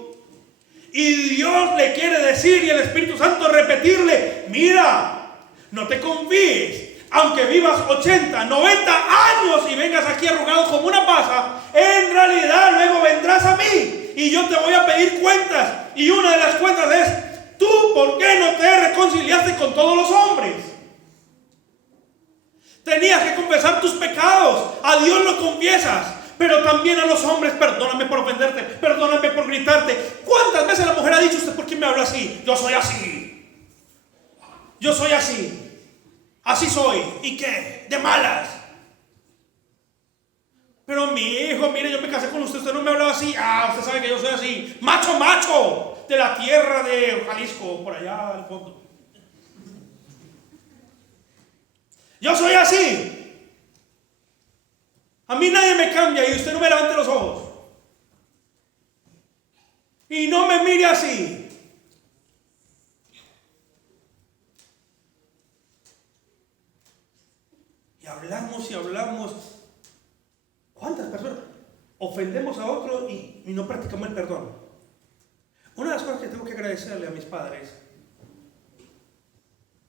Y Dios le quiere decir y el Espíritu Santo repetirle, mira, no te confíes. Aunque vivas 80, 90 años y vengas aquí arrugado como una pasa, en realidad luego vendrás a mí y yo te voy a pedir cuentas. Y una de las cuentas es, ¿tú por qué no te reconciliaste con todos los hombres? Tenías que confesar tus pecados. A Dios lo confiesas, pero también a los hombres. Perdóname por ofenderte, perdóname por gritarte. ¿Cuántas veces la mujer ha dicho, usted por qué me habla así? Yo soy así. Yo soy así. Así soy. ¿Y qué? De malas. Pero mi hijo, mire, yo me casé con usted no me hablaba así. Ah, usted sabe que yo soy así. Macho, macho. De la tierra de Jalisco, por allá al fondo. Yo soy así. A mí nadie me cambia y usted no me levante los ojos. Y no me mire así. Y hablamos. ¿Cuántas personas ofendemos a otro y no practicamos el perdón? Una de las cosas que tengo que agradecerle a mis padres,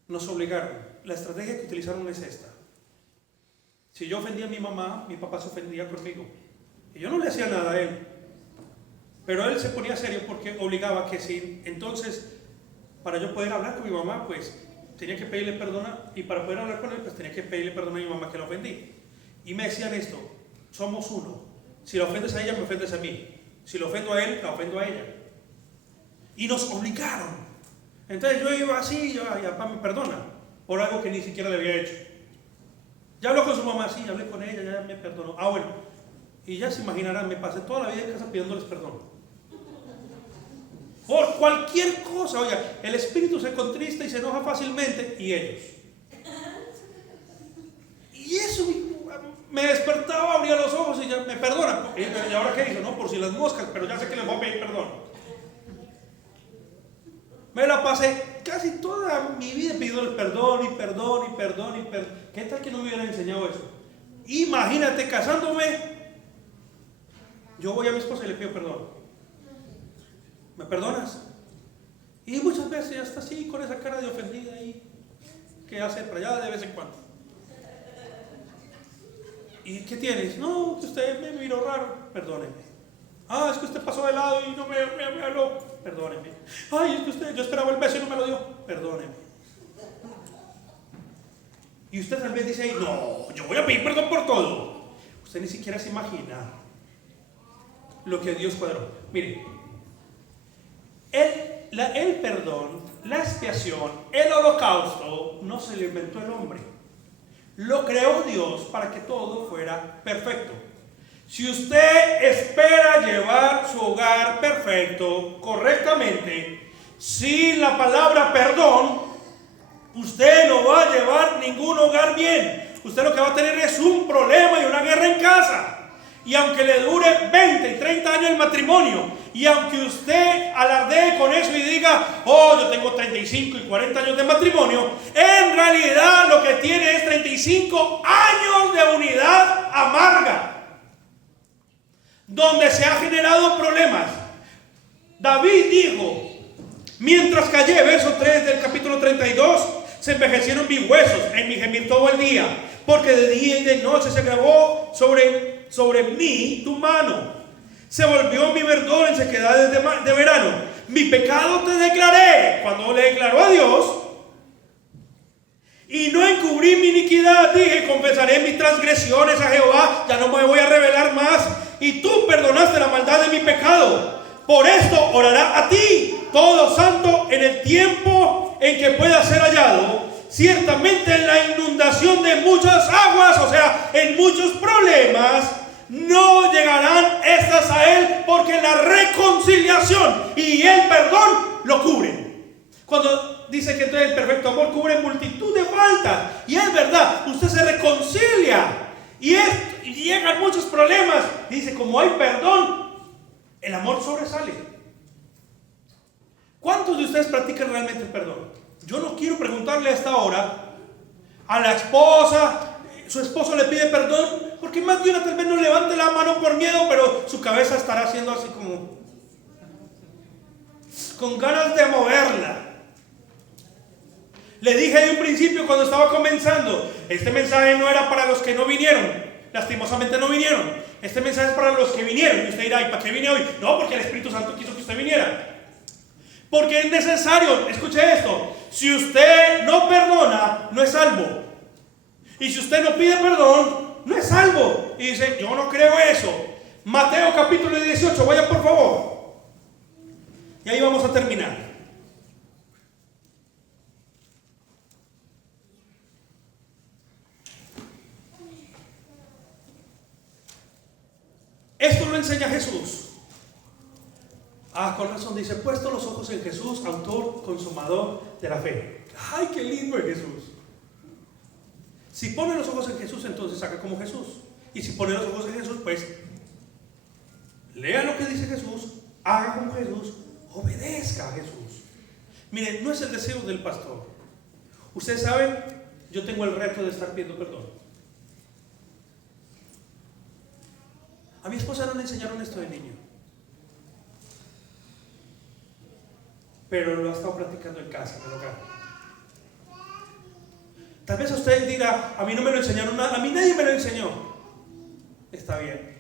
nos obligaron. La estrategia que utilizaron es esta. Si yo ofendía a mi mamá, mi papá se ofendía conmigo. Y yo no le hacía nada a él. Pero él se ponía serio porque obligaba que sí. Entonces, para yo poder hablar con mi mamá, pues tenía que pedirle perdón. Y para poder hablar con él, pues tenía que pedirle perdón a mi mamá que la ofendí. Y me decían esto, somos uno. Si la ofendes a ella, me ofendes a mí. Si lo ofendo a él, la ofendo a ella. Y nos obligaron. Entonces yo iba así, y papá me perdona por algo que ni siquiera le había hecho. Ya habló con su mamá, sí, hablé con ella, ya me perdonó. Ah, bueno. Y ya se imaginarán, me pasé toda la vida en casa pidiéndoles perdón. Por cualquier cosa. Oiga, el espíritu se contrista y se enoja fácilmente, y ellos. Y eso me despertaba, abría los ojos y ya me perdonan. ¿Y ahora qué hizo? No, por si las moscas, pero ya sé que les voy a pedir perdón. Me la pasé casi toda mi vida pidiendo perdón y perdón y perdón y perdón. ¿Qué tal que no me hubieran enseñado eso? Imagínate, casándome, yo voy a mi esposa y le pido perdón. ¿Me perdonas? Y muchas veces ya está así, con esa cara de ofendida ahí, que hace para allá de vez en cuando. ¿Y qué tienes? No, que usted me miró raro. Perdóneme. Ah, es que usted pasó de lado y no me habló. Perdóneme. Ay, es que yo esperaba el beso y no me lo dio. Perdóneme. Y usted tal vez dice ahí, no, yo voy a pedir perdón por todo. Usted ni siquiera se imagina lo que Dios cuadró. Mire, el perdón, la expiación, el holocausto, no se lo inventó el hombre. Lo creó Dios para que todo fuera perfecto. Si usted espera llevar su hogar perfecto, correctamente, sin la palabra perdón, usted no va a llevar ningún hogar bien. Usted lo que va a tener es un problema y una guerra en casa. Y aunque le dure 20 y 30 años el matrimonio, y aunque usted alardee con eso y diga, oh, yo tengo 35 y 40 años de matrimonio, en realidad lo que tiene es 35 años de unidad amarga, donde se han generado problemas. David dijo, mientras callé, verso 3 del capítulo 32, se envejecieron mis huesos en mi gemir todo el día, porque de día y de noche se agravó sobre mí tu mano. Se volvió mi verdor en sequedades de verano. Mi pecado te declaré. Cuando le declaró a Dios, y no encubrí mi iniquidad, dije, confesaré mis transgresiones a Jehová, ya no me voy a revelar más. Y tú perdonaste la maldad de mi pecado. Por esto orará a ti, todo santo, en el tiempo en que pueda ser hallado. Ciertamente en la inundación de muchas aguas, o sea, en muchos problemas, no llegarán estas a él, porque la reconciliación y el perdón lo cubren. Cuando dice que entonces el perfecto amor cubre multitud de faltas, y es verdad, usted se reconcilia y llegan muchos problemas, y dice, como hay perdón, el amor sobresale. ¿Cuántos de ustedes practican realmente el perdón? Yo no quiero preguntarle a esta hora a la esposa, su esposo le pide perdón, porque más de una tal vez no levante la mano por miedo, pero su cabeza estará haciendo así como con ganas de moverla. Le dije de un principio cuando estaba comenzando, este mensaje no era para los que no vinieron, lastimosamente no vinieron. Este mensaje es para los que vinieron. Y usted dirá, ¿y para qué vine hoy? No, porque el Espíritu Santo quiso que usted viniera. Porque es necesario, escuche esto, si usted no perdona, no es salvo. Y si usted no pide perdón, no es salvo. Y dice, yo no creo eso. Mateo capítulo 18, vaya por favor. Y ahí vamos a terminar. Esto lo enseña Jesús. Con razón dice, puesto los ojos en Jesús, autor, consumador de la fe. Ay, qué lindo es Jesús. Si pone los ojos en Jesús, entonces haga como Jesús. Y si pone los ojos en Jesús, pues lea lo que dice Jesús, haga como Jesús, obedezca a Jesús. Miren, no es el deseo del pastor. Ustedes saben, yo tengo el reto de estar pidiendo perdón. A mi esposa no le enseñaron esto de niño, pero lo ha estado practicando en casa, en el hogar. Tal vez usted dirá, a mí no me lo enseñaron nada, a mí nadie me lo enseñó. Está bien.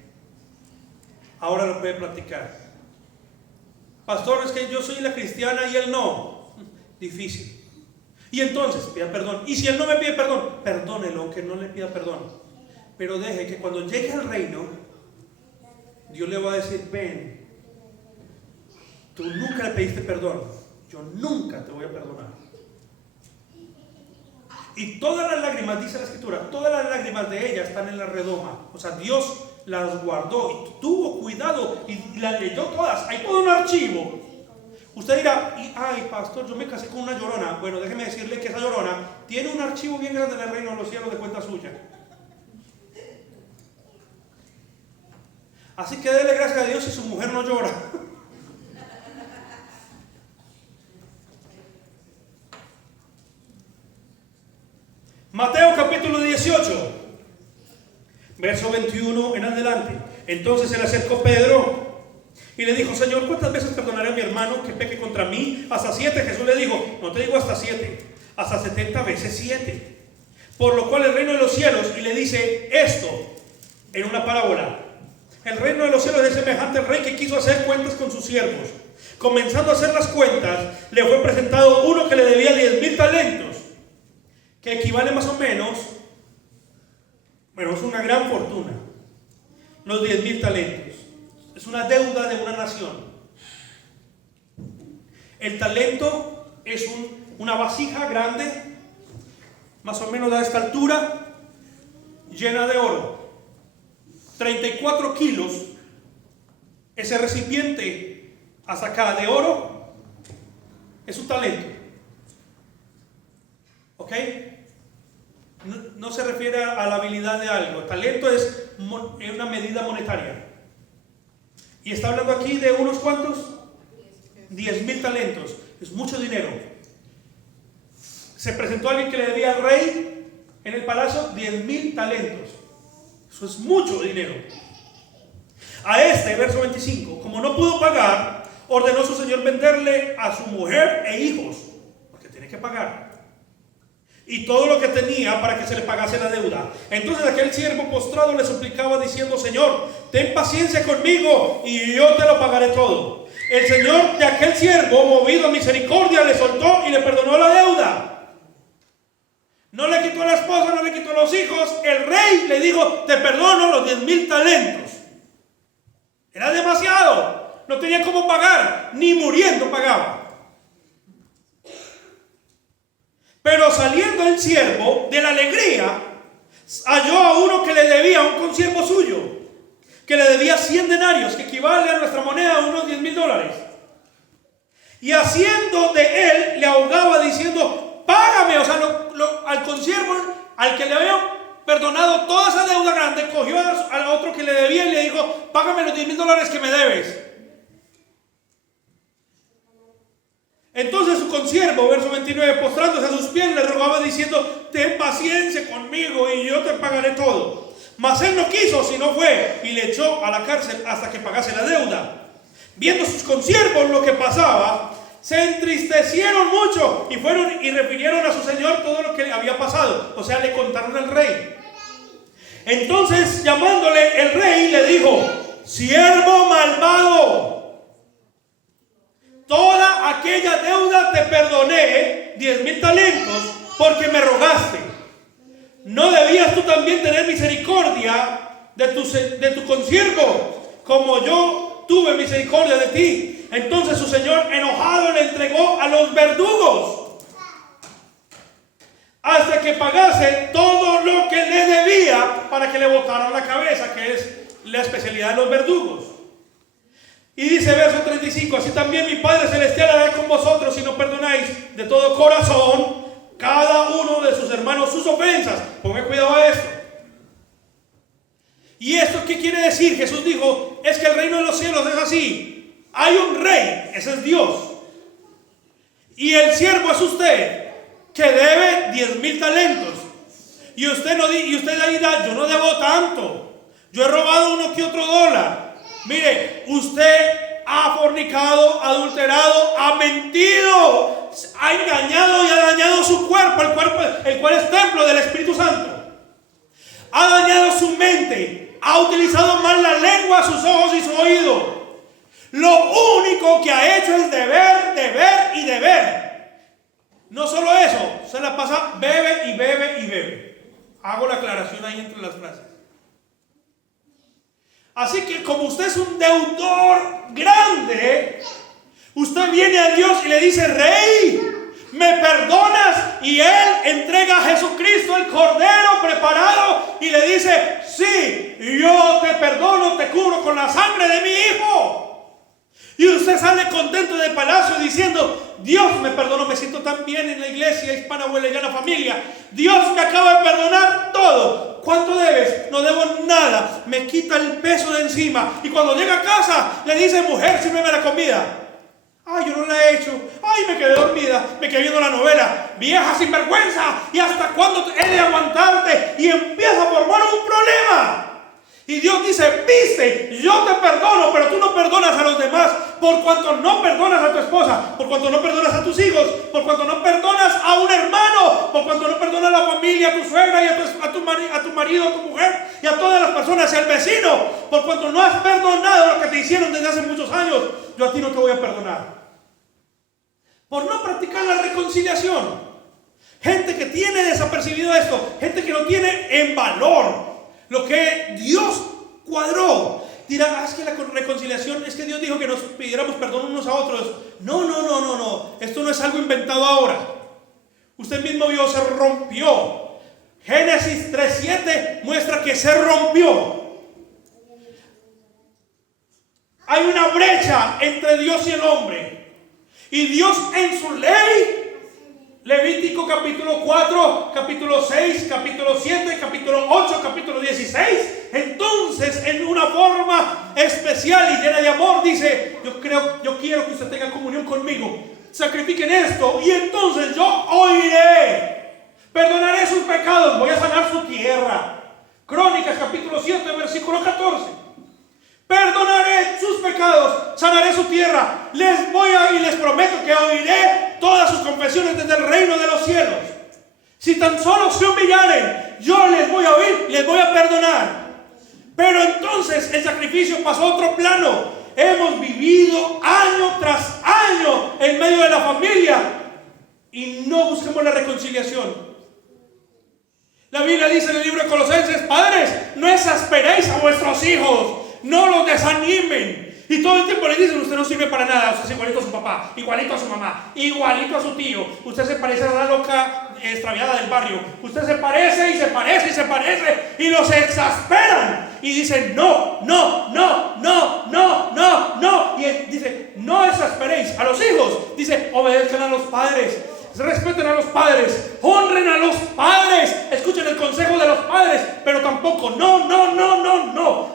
Ahora lo puede practicar. Pastor, es que yo soy la cristiana y él no. Difícil. Y entonces, pida perdón. Y si él no me pide perdón, perdónelo, aunque no le pida perdón. Pero deje que cuando llegue al reino, Dios le va a decir, ven, tú nunca le pediste perdón, yo nunca te voy a perdonar. Y todas las lágrimas, dice la escritura, todas las lágrimas de ella están en la redoma. O sea, Dios las guardó y tuvo cuidado y las leyó todas. Hay todo un archivo. Usted dirá, ay pastor, yo me casé con una llorona. Bueno, déjeme decirle que esa llorona tiene un archivo bien grande en el reino de los cielos de cuenta suya. Así que déle gracias a Dios si su mujer no llora. Mateo capítulo 18, verso 21 en adelante. Entonces se le acercó Pedro y le dijo, Señor, ¿cuántas veces perdonaré a mi hermano que peque contra mí? Hasta 7. Jesús le dijo, no te digo hasta 7, hasta 70 veces 7. Por lo cual el reino de los cielos, y le dice esto en una parábola. El reino de los cielos es semejante al rey que quiso hacer cuentas con sus siervos. Comenzando a hacer las cuentas, le fue presentado uno que le debía 10,000 talentos, que equivale más o menos, bueno, es una gran fortuna. Los 10,000 talentos es una deuda de una nación. El talento es una vasija grande, más o menos a esta altura, llena de oro. 34 kilos, ese recipiente hasta acá de oro, es un talento. ¿Ok? no se refiere a la habilidad de algo. Talento es una medida monetaria. Y está hablando aquí de unos cuantos, 10,000 talentos. Es mucho dinero. Se presentó alguien que le debía al rey en el palacio 10,000 talentos. Eso es mucho dinero. A este, verso 25, como no pudo pagar, ordenó su señor venderle a su mujer e hijos, porque tiene que pagar, y todo lo que tenía para que se le pagase la deuda. Entonces aquel siervo postrado le suplicaba diciendo: Señor, ten paciencia conmigo y yo te lo pagaré todo. El señor de aquel siervo, movido a misericordia, le soltó y le perdonó la deuda. No le quitó a la esposa, no le quitó a los hijos. El rey le dijo: te perdono los 10,000 talentos. Era demasiado. No tenía cómo pagar, ni muriendo pagaba. Pero saliendo el siervo de la alegría, halló a uno que le debía, a un consiervo suyo, que le debía 100 denarios, que equivale a nuestra moneda a unos $10,000. Y haciendo de él, le ahogaba diciendo: págame. O sea, al consiervo, al que le había perdonado toda esa deuda grande, cogió al otro que le debía y le dijo: págame los $10,000 que me debes. Entonces su consiervo, verso 29, postrándose a sus pies, le rogaba diciendo: ten paciencia conmigo y yo te pagaré todo. Mas él no quiso, sino fue y le echó a la cárcel hasta que pagase la deuda. Viendo sus consiervos lo que pasaba, se entristecieron mucho y fueron y refirieron a su señor todo lo que le había pasado. O sea, le contaron al rey. Entonces, llamándole, el rey le dijo: siervo malvado, toda aquella deuda te perdoné, 10,000 talentos, porque me rogaste. ¿No debías tú también tener misericordia de tu consiervo, como yo tuve misericordia de ti? Entonces su señor, enojado, le entregó a los verdugos hasta que pagase todo lo que le debía, para que le botaran la cabeza, que es la especialidad de los verdugos. Y dice verso 35: así también mi Padre Celestial hará con vosotros si no perdonáis de todo corazón cada uno de sus hermanos sus ofensas. Pongan cuidado a esto. ¿Y esto qué quiere decir? Jesús dijo: es que el reino de los cielos es así. Hay un rey, ese es Dios. Y el siervo es usted, que debe 10,000 talentos. Y usted ahí da: yo no debo tanto. Yo he robado uno que otro dólar. Mire, usted ha fornicado, adulterado, ha mentido, ha engañado y ha dañado su cuerpo, el cual es templo del Espíritu Santo. Ha dañado su mente, ha utilizado mal la lengua, sus ojos y su oído. Lo único que ha hecho es deber, deber y deber. No solo eso, se la pasa bebe y bebe y bebe. Hago la aclaración ahí entre las frases. Así que como usted es un deudor grande, usted viene a Dios y le dice: rey, ¿me perdonas? Y él entrega a Jesucristo, el Cordero preparado, y le dice: sí, yo te perdono, te cubro con la sangre de mi Hijo. Y usted sale contento del palacio diciendo: Dios me perdonó, me siento tan bien en la iglesia hispana huelellana familia. Dios me acaba de perdonar todo. ¿Cuánto debes? No debo nada. Me quita el peso de encima. Y cuando llega a casa le dice: mujer, sírveme la comida. Ay, yo no la he hecho. Ay, me quedé dormida, me quedé viendo la novela. Vieja sinvergüenza, ¿y hasta cuándo he de aguantarte? Y empieza a formar un problema. Y Dios dice: viste, yo te perdono, pero tú no perdonas a los demás. Por cuanto no perdonas a tu esposa, por cuanto no perdonas a tus hijos, por cuanto no perdonas a un hermano, por cuanto no perdonas a la familia, a tu suegra y a tu marido, a tu mujer y a todas las personas y al vecino, por cuanto no has perdonado lo que te hicieron desde hace muchos años, yo a ti no te voy a perdonar. Por no practicar la reconciliación. Gente que tiene desapercibido esto, gente que no tiene en valor lo que Dios cuadró. Dirá: es que la reconciliación, es que Dios dijo que nos pidiéramos perdón unos a otros. No. Esto no es algo inventado ahora. Usted mismo vio, se rompió. Génesis 3:7 muestra que se rompió. Hay una brecha entre Dios y el hombre. Y Dios en su ley Levítico capítulo 4, capítulo 6, capítulo 7, capítulo 8, capítulo 16. Entonces, en una forma especial y llena de amor, dice: yo quiero que usted tenga comunión conmigo. Sacrifiquen esto y entonces yo oiré. Perdonaré sus pecados, voy a sanar su tierra. Crónicas capítulo 7, versículo 14. Perdonaré sus pecados, sanaré su tierra. Les prometo que oiré todas sus confesiones desde el reino de los cielos. Si tan solo se humillaren, yo les voy a oír, les voy a perdonar. Pero entonces el sacrificio pasó a otro plano. Hemos vivido año tras año en medio de la familia y no buscamos la reconciliación. La Biblia dice en el libro de Colosenses: padres, no exasperéis a vuestros hijos, no los desanimen. Y todo el tiempo le dicen: usted no sirve para nada, usted es igualito a su papá, igualito a su mamá, igualito a su tío, usted se parece a la loca extraviada del barrio, usted se parece y se parece y se parece, y los exasperan y dicen: no, y él dice: no exasperéis a los hijos. Dice: obedezcan a los padres, respeten a los padres, honren a los padres, escuchen el consejo de los padres, pero tampoco no.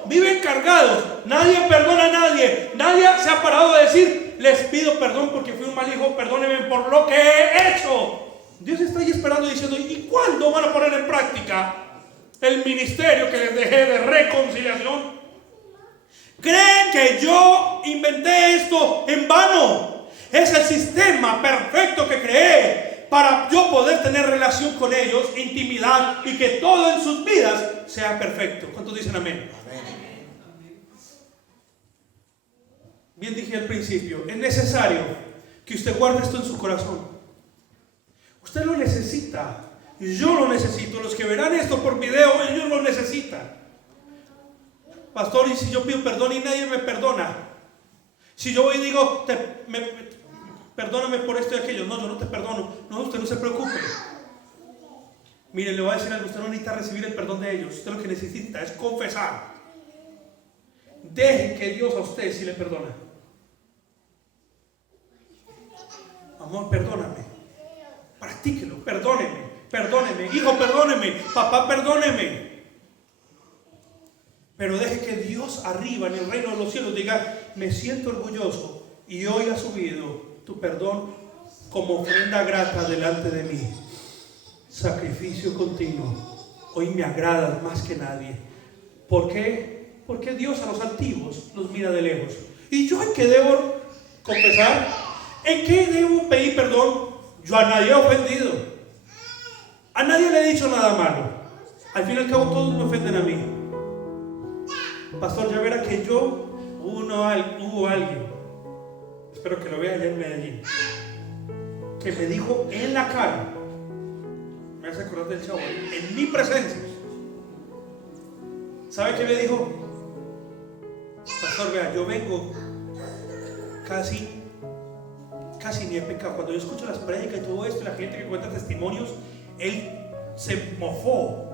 Viven cargados, nadie perdona a nadie, nadie se ha parado de decir: les pido perdón porque fui un mal hijo, perdónenme por lo que he hecho. Dios está ahí esperando diciendo: ¿y cuándo van a poner en práctica el ministerio que les dejé de reconciliación? ¿Creen que yo inventé esto en vano? Es el sistema perfecto que creé para yo poder tener relación con ellos, intimidad, y que todo en sus vidas sea perfecto. ¿Cuántos dicen amén? Amén. Bien dije al principio, es necesario que usted guarde esto en su corazón. Usted lo necesita, yo lo necesito. Los que verán esto por video, ellos lo necesitan. Pastor, y si yo pido perdón y nadie me perdona, si yo voy y digo: perdóname por esto y aquello, no, yo no te perdono. No, usted no se preocupe. Mire, le voy a decir algo: usted no necesita recibir el perdón de ellos. Usted lo que necesita es confesar. Deje que Dios a usted sí le perdona. Amor, perdóname. Practíquelo, perdóneme. Hijo, perdóneme. Papá, perdóneme. Pero deje que Dios arriba en el reino de los cielos diga: me siento orgulloso y hoy ha subido tu perdón como ofrenda grata delante de mí. Sacrificio continuo. Hoy me agradas más que nadie. ¿Por qué? Porque Dios a los altivos los mira de lejos. ¿Y yo en qué debo confesar? ¿En qué debo pedir perdón? Yo a nadie he ofendido. A nadie le he dicho nada malo. Al fin y al cabo todos me ofenden a mí. Pastor, ya verá que hubo alguien, espero que lo vea allá en Medellín, que me dijo en la cara, me hace acordar del chavo, en mi presencia. ¿Sabe qué me dijo? Pastor, vea, yo vengo casi ni he pecado. Cuando yo escucho las prédicas y todo esto, y la gente que cuenta testimonios, él se mofó,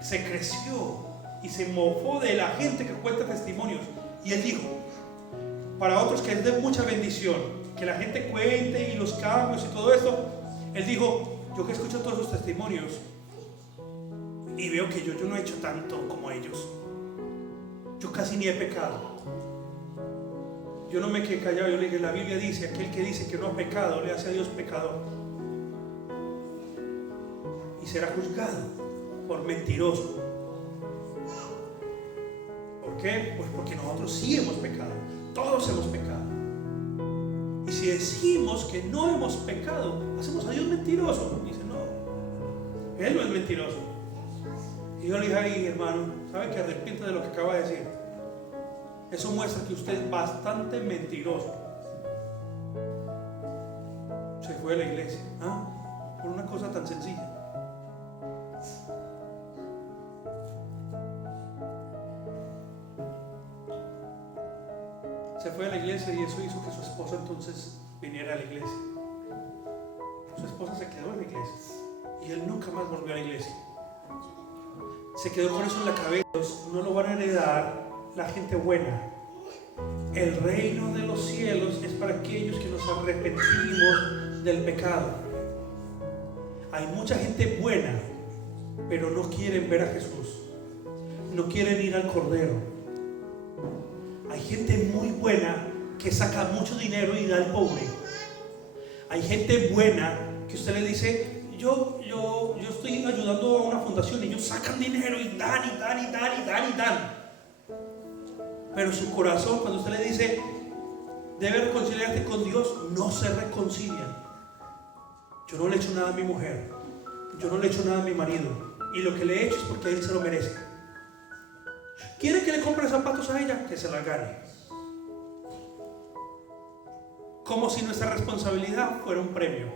se creció y se mofó de la gente que cuenta testimonios. Y él dijo: para otros que es de mucha bendición que la gente cuente y los cambios y todo esto, él dijo: yo que escucho todos esos testimonios y veo que yo no he hecho tanto como ellos. Yo casi ni he pecado. Yo no me quedé callado. Yo le dije: la Biblia dice: aquel que dice que no ha pecado le hace a Dios pecador y será juzgado por mentiroso. ¿Por qué? Pues porque nosotros sí hemos pecado. Todos hemos pecado. Y si decimos que no hemos pecado, hacemos a Dios mentiroso. Dice: no, Él no es mentiroso. Y yo le dije: ay, hermano, ¿sabe que arrepiente de lo que acaba de decir? Eso muestra que usted es bastante mentiroso. Se fue a la iglesia, por una cosa tan sencilla. Se fue a la iglesia y eso hizo que su esposa entonces viniera a la iglesia. Su esposa se quedó en la iglesia y él nunca más volvió a la iglesia. Se quedó con eso en la cabeza. No lo van a heredar la gente buena. El reino de los cielos es para aquellos que nos arrepentimos del pecado. Hay mucha gente buena, pero no quieren ver a Jesús. No quieren ir al Cordero. Hay gente muy buena que saca mucho dinero y da al pobre. Hay gente buena que usted le dice, yo estoy ayudando a una fundación, y ellos sacan dinero y dan y dan y dan y dan y dan. Pero su corazón, cuando usted le dice, debe reconciliarte con Dios, no se reconcilian. Yo no le he hecho nada a mi mujer, yo no le he hecho nada a mi marido, y lo que le he hecho es porque él se lo merece. ¿Quiere que le compre zapatos a ella? Que se la gane. Como si nuestra responsabilidad fuera un premio.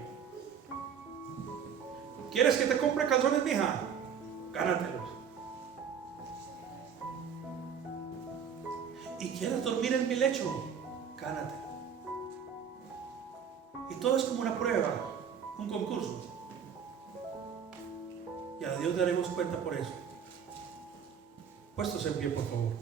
¿Quieres que te compre calzones, mija? Gánatelos. ¿Y quieres dormir en mi lecho? Gánatelo. Y todo es como una prueba, un concurso. Y a Dios daremos cuenta por eso. Puestos en pie, por favor.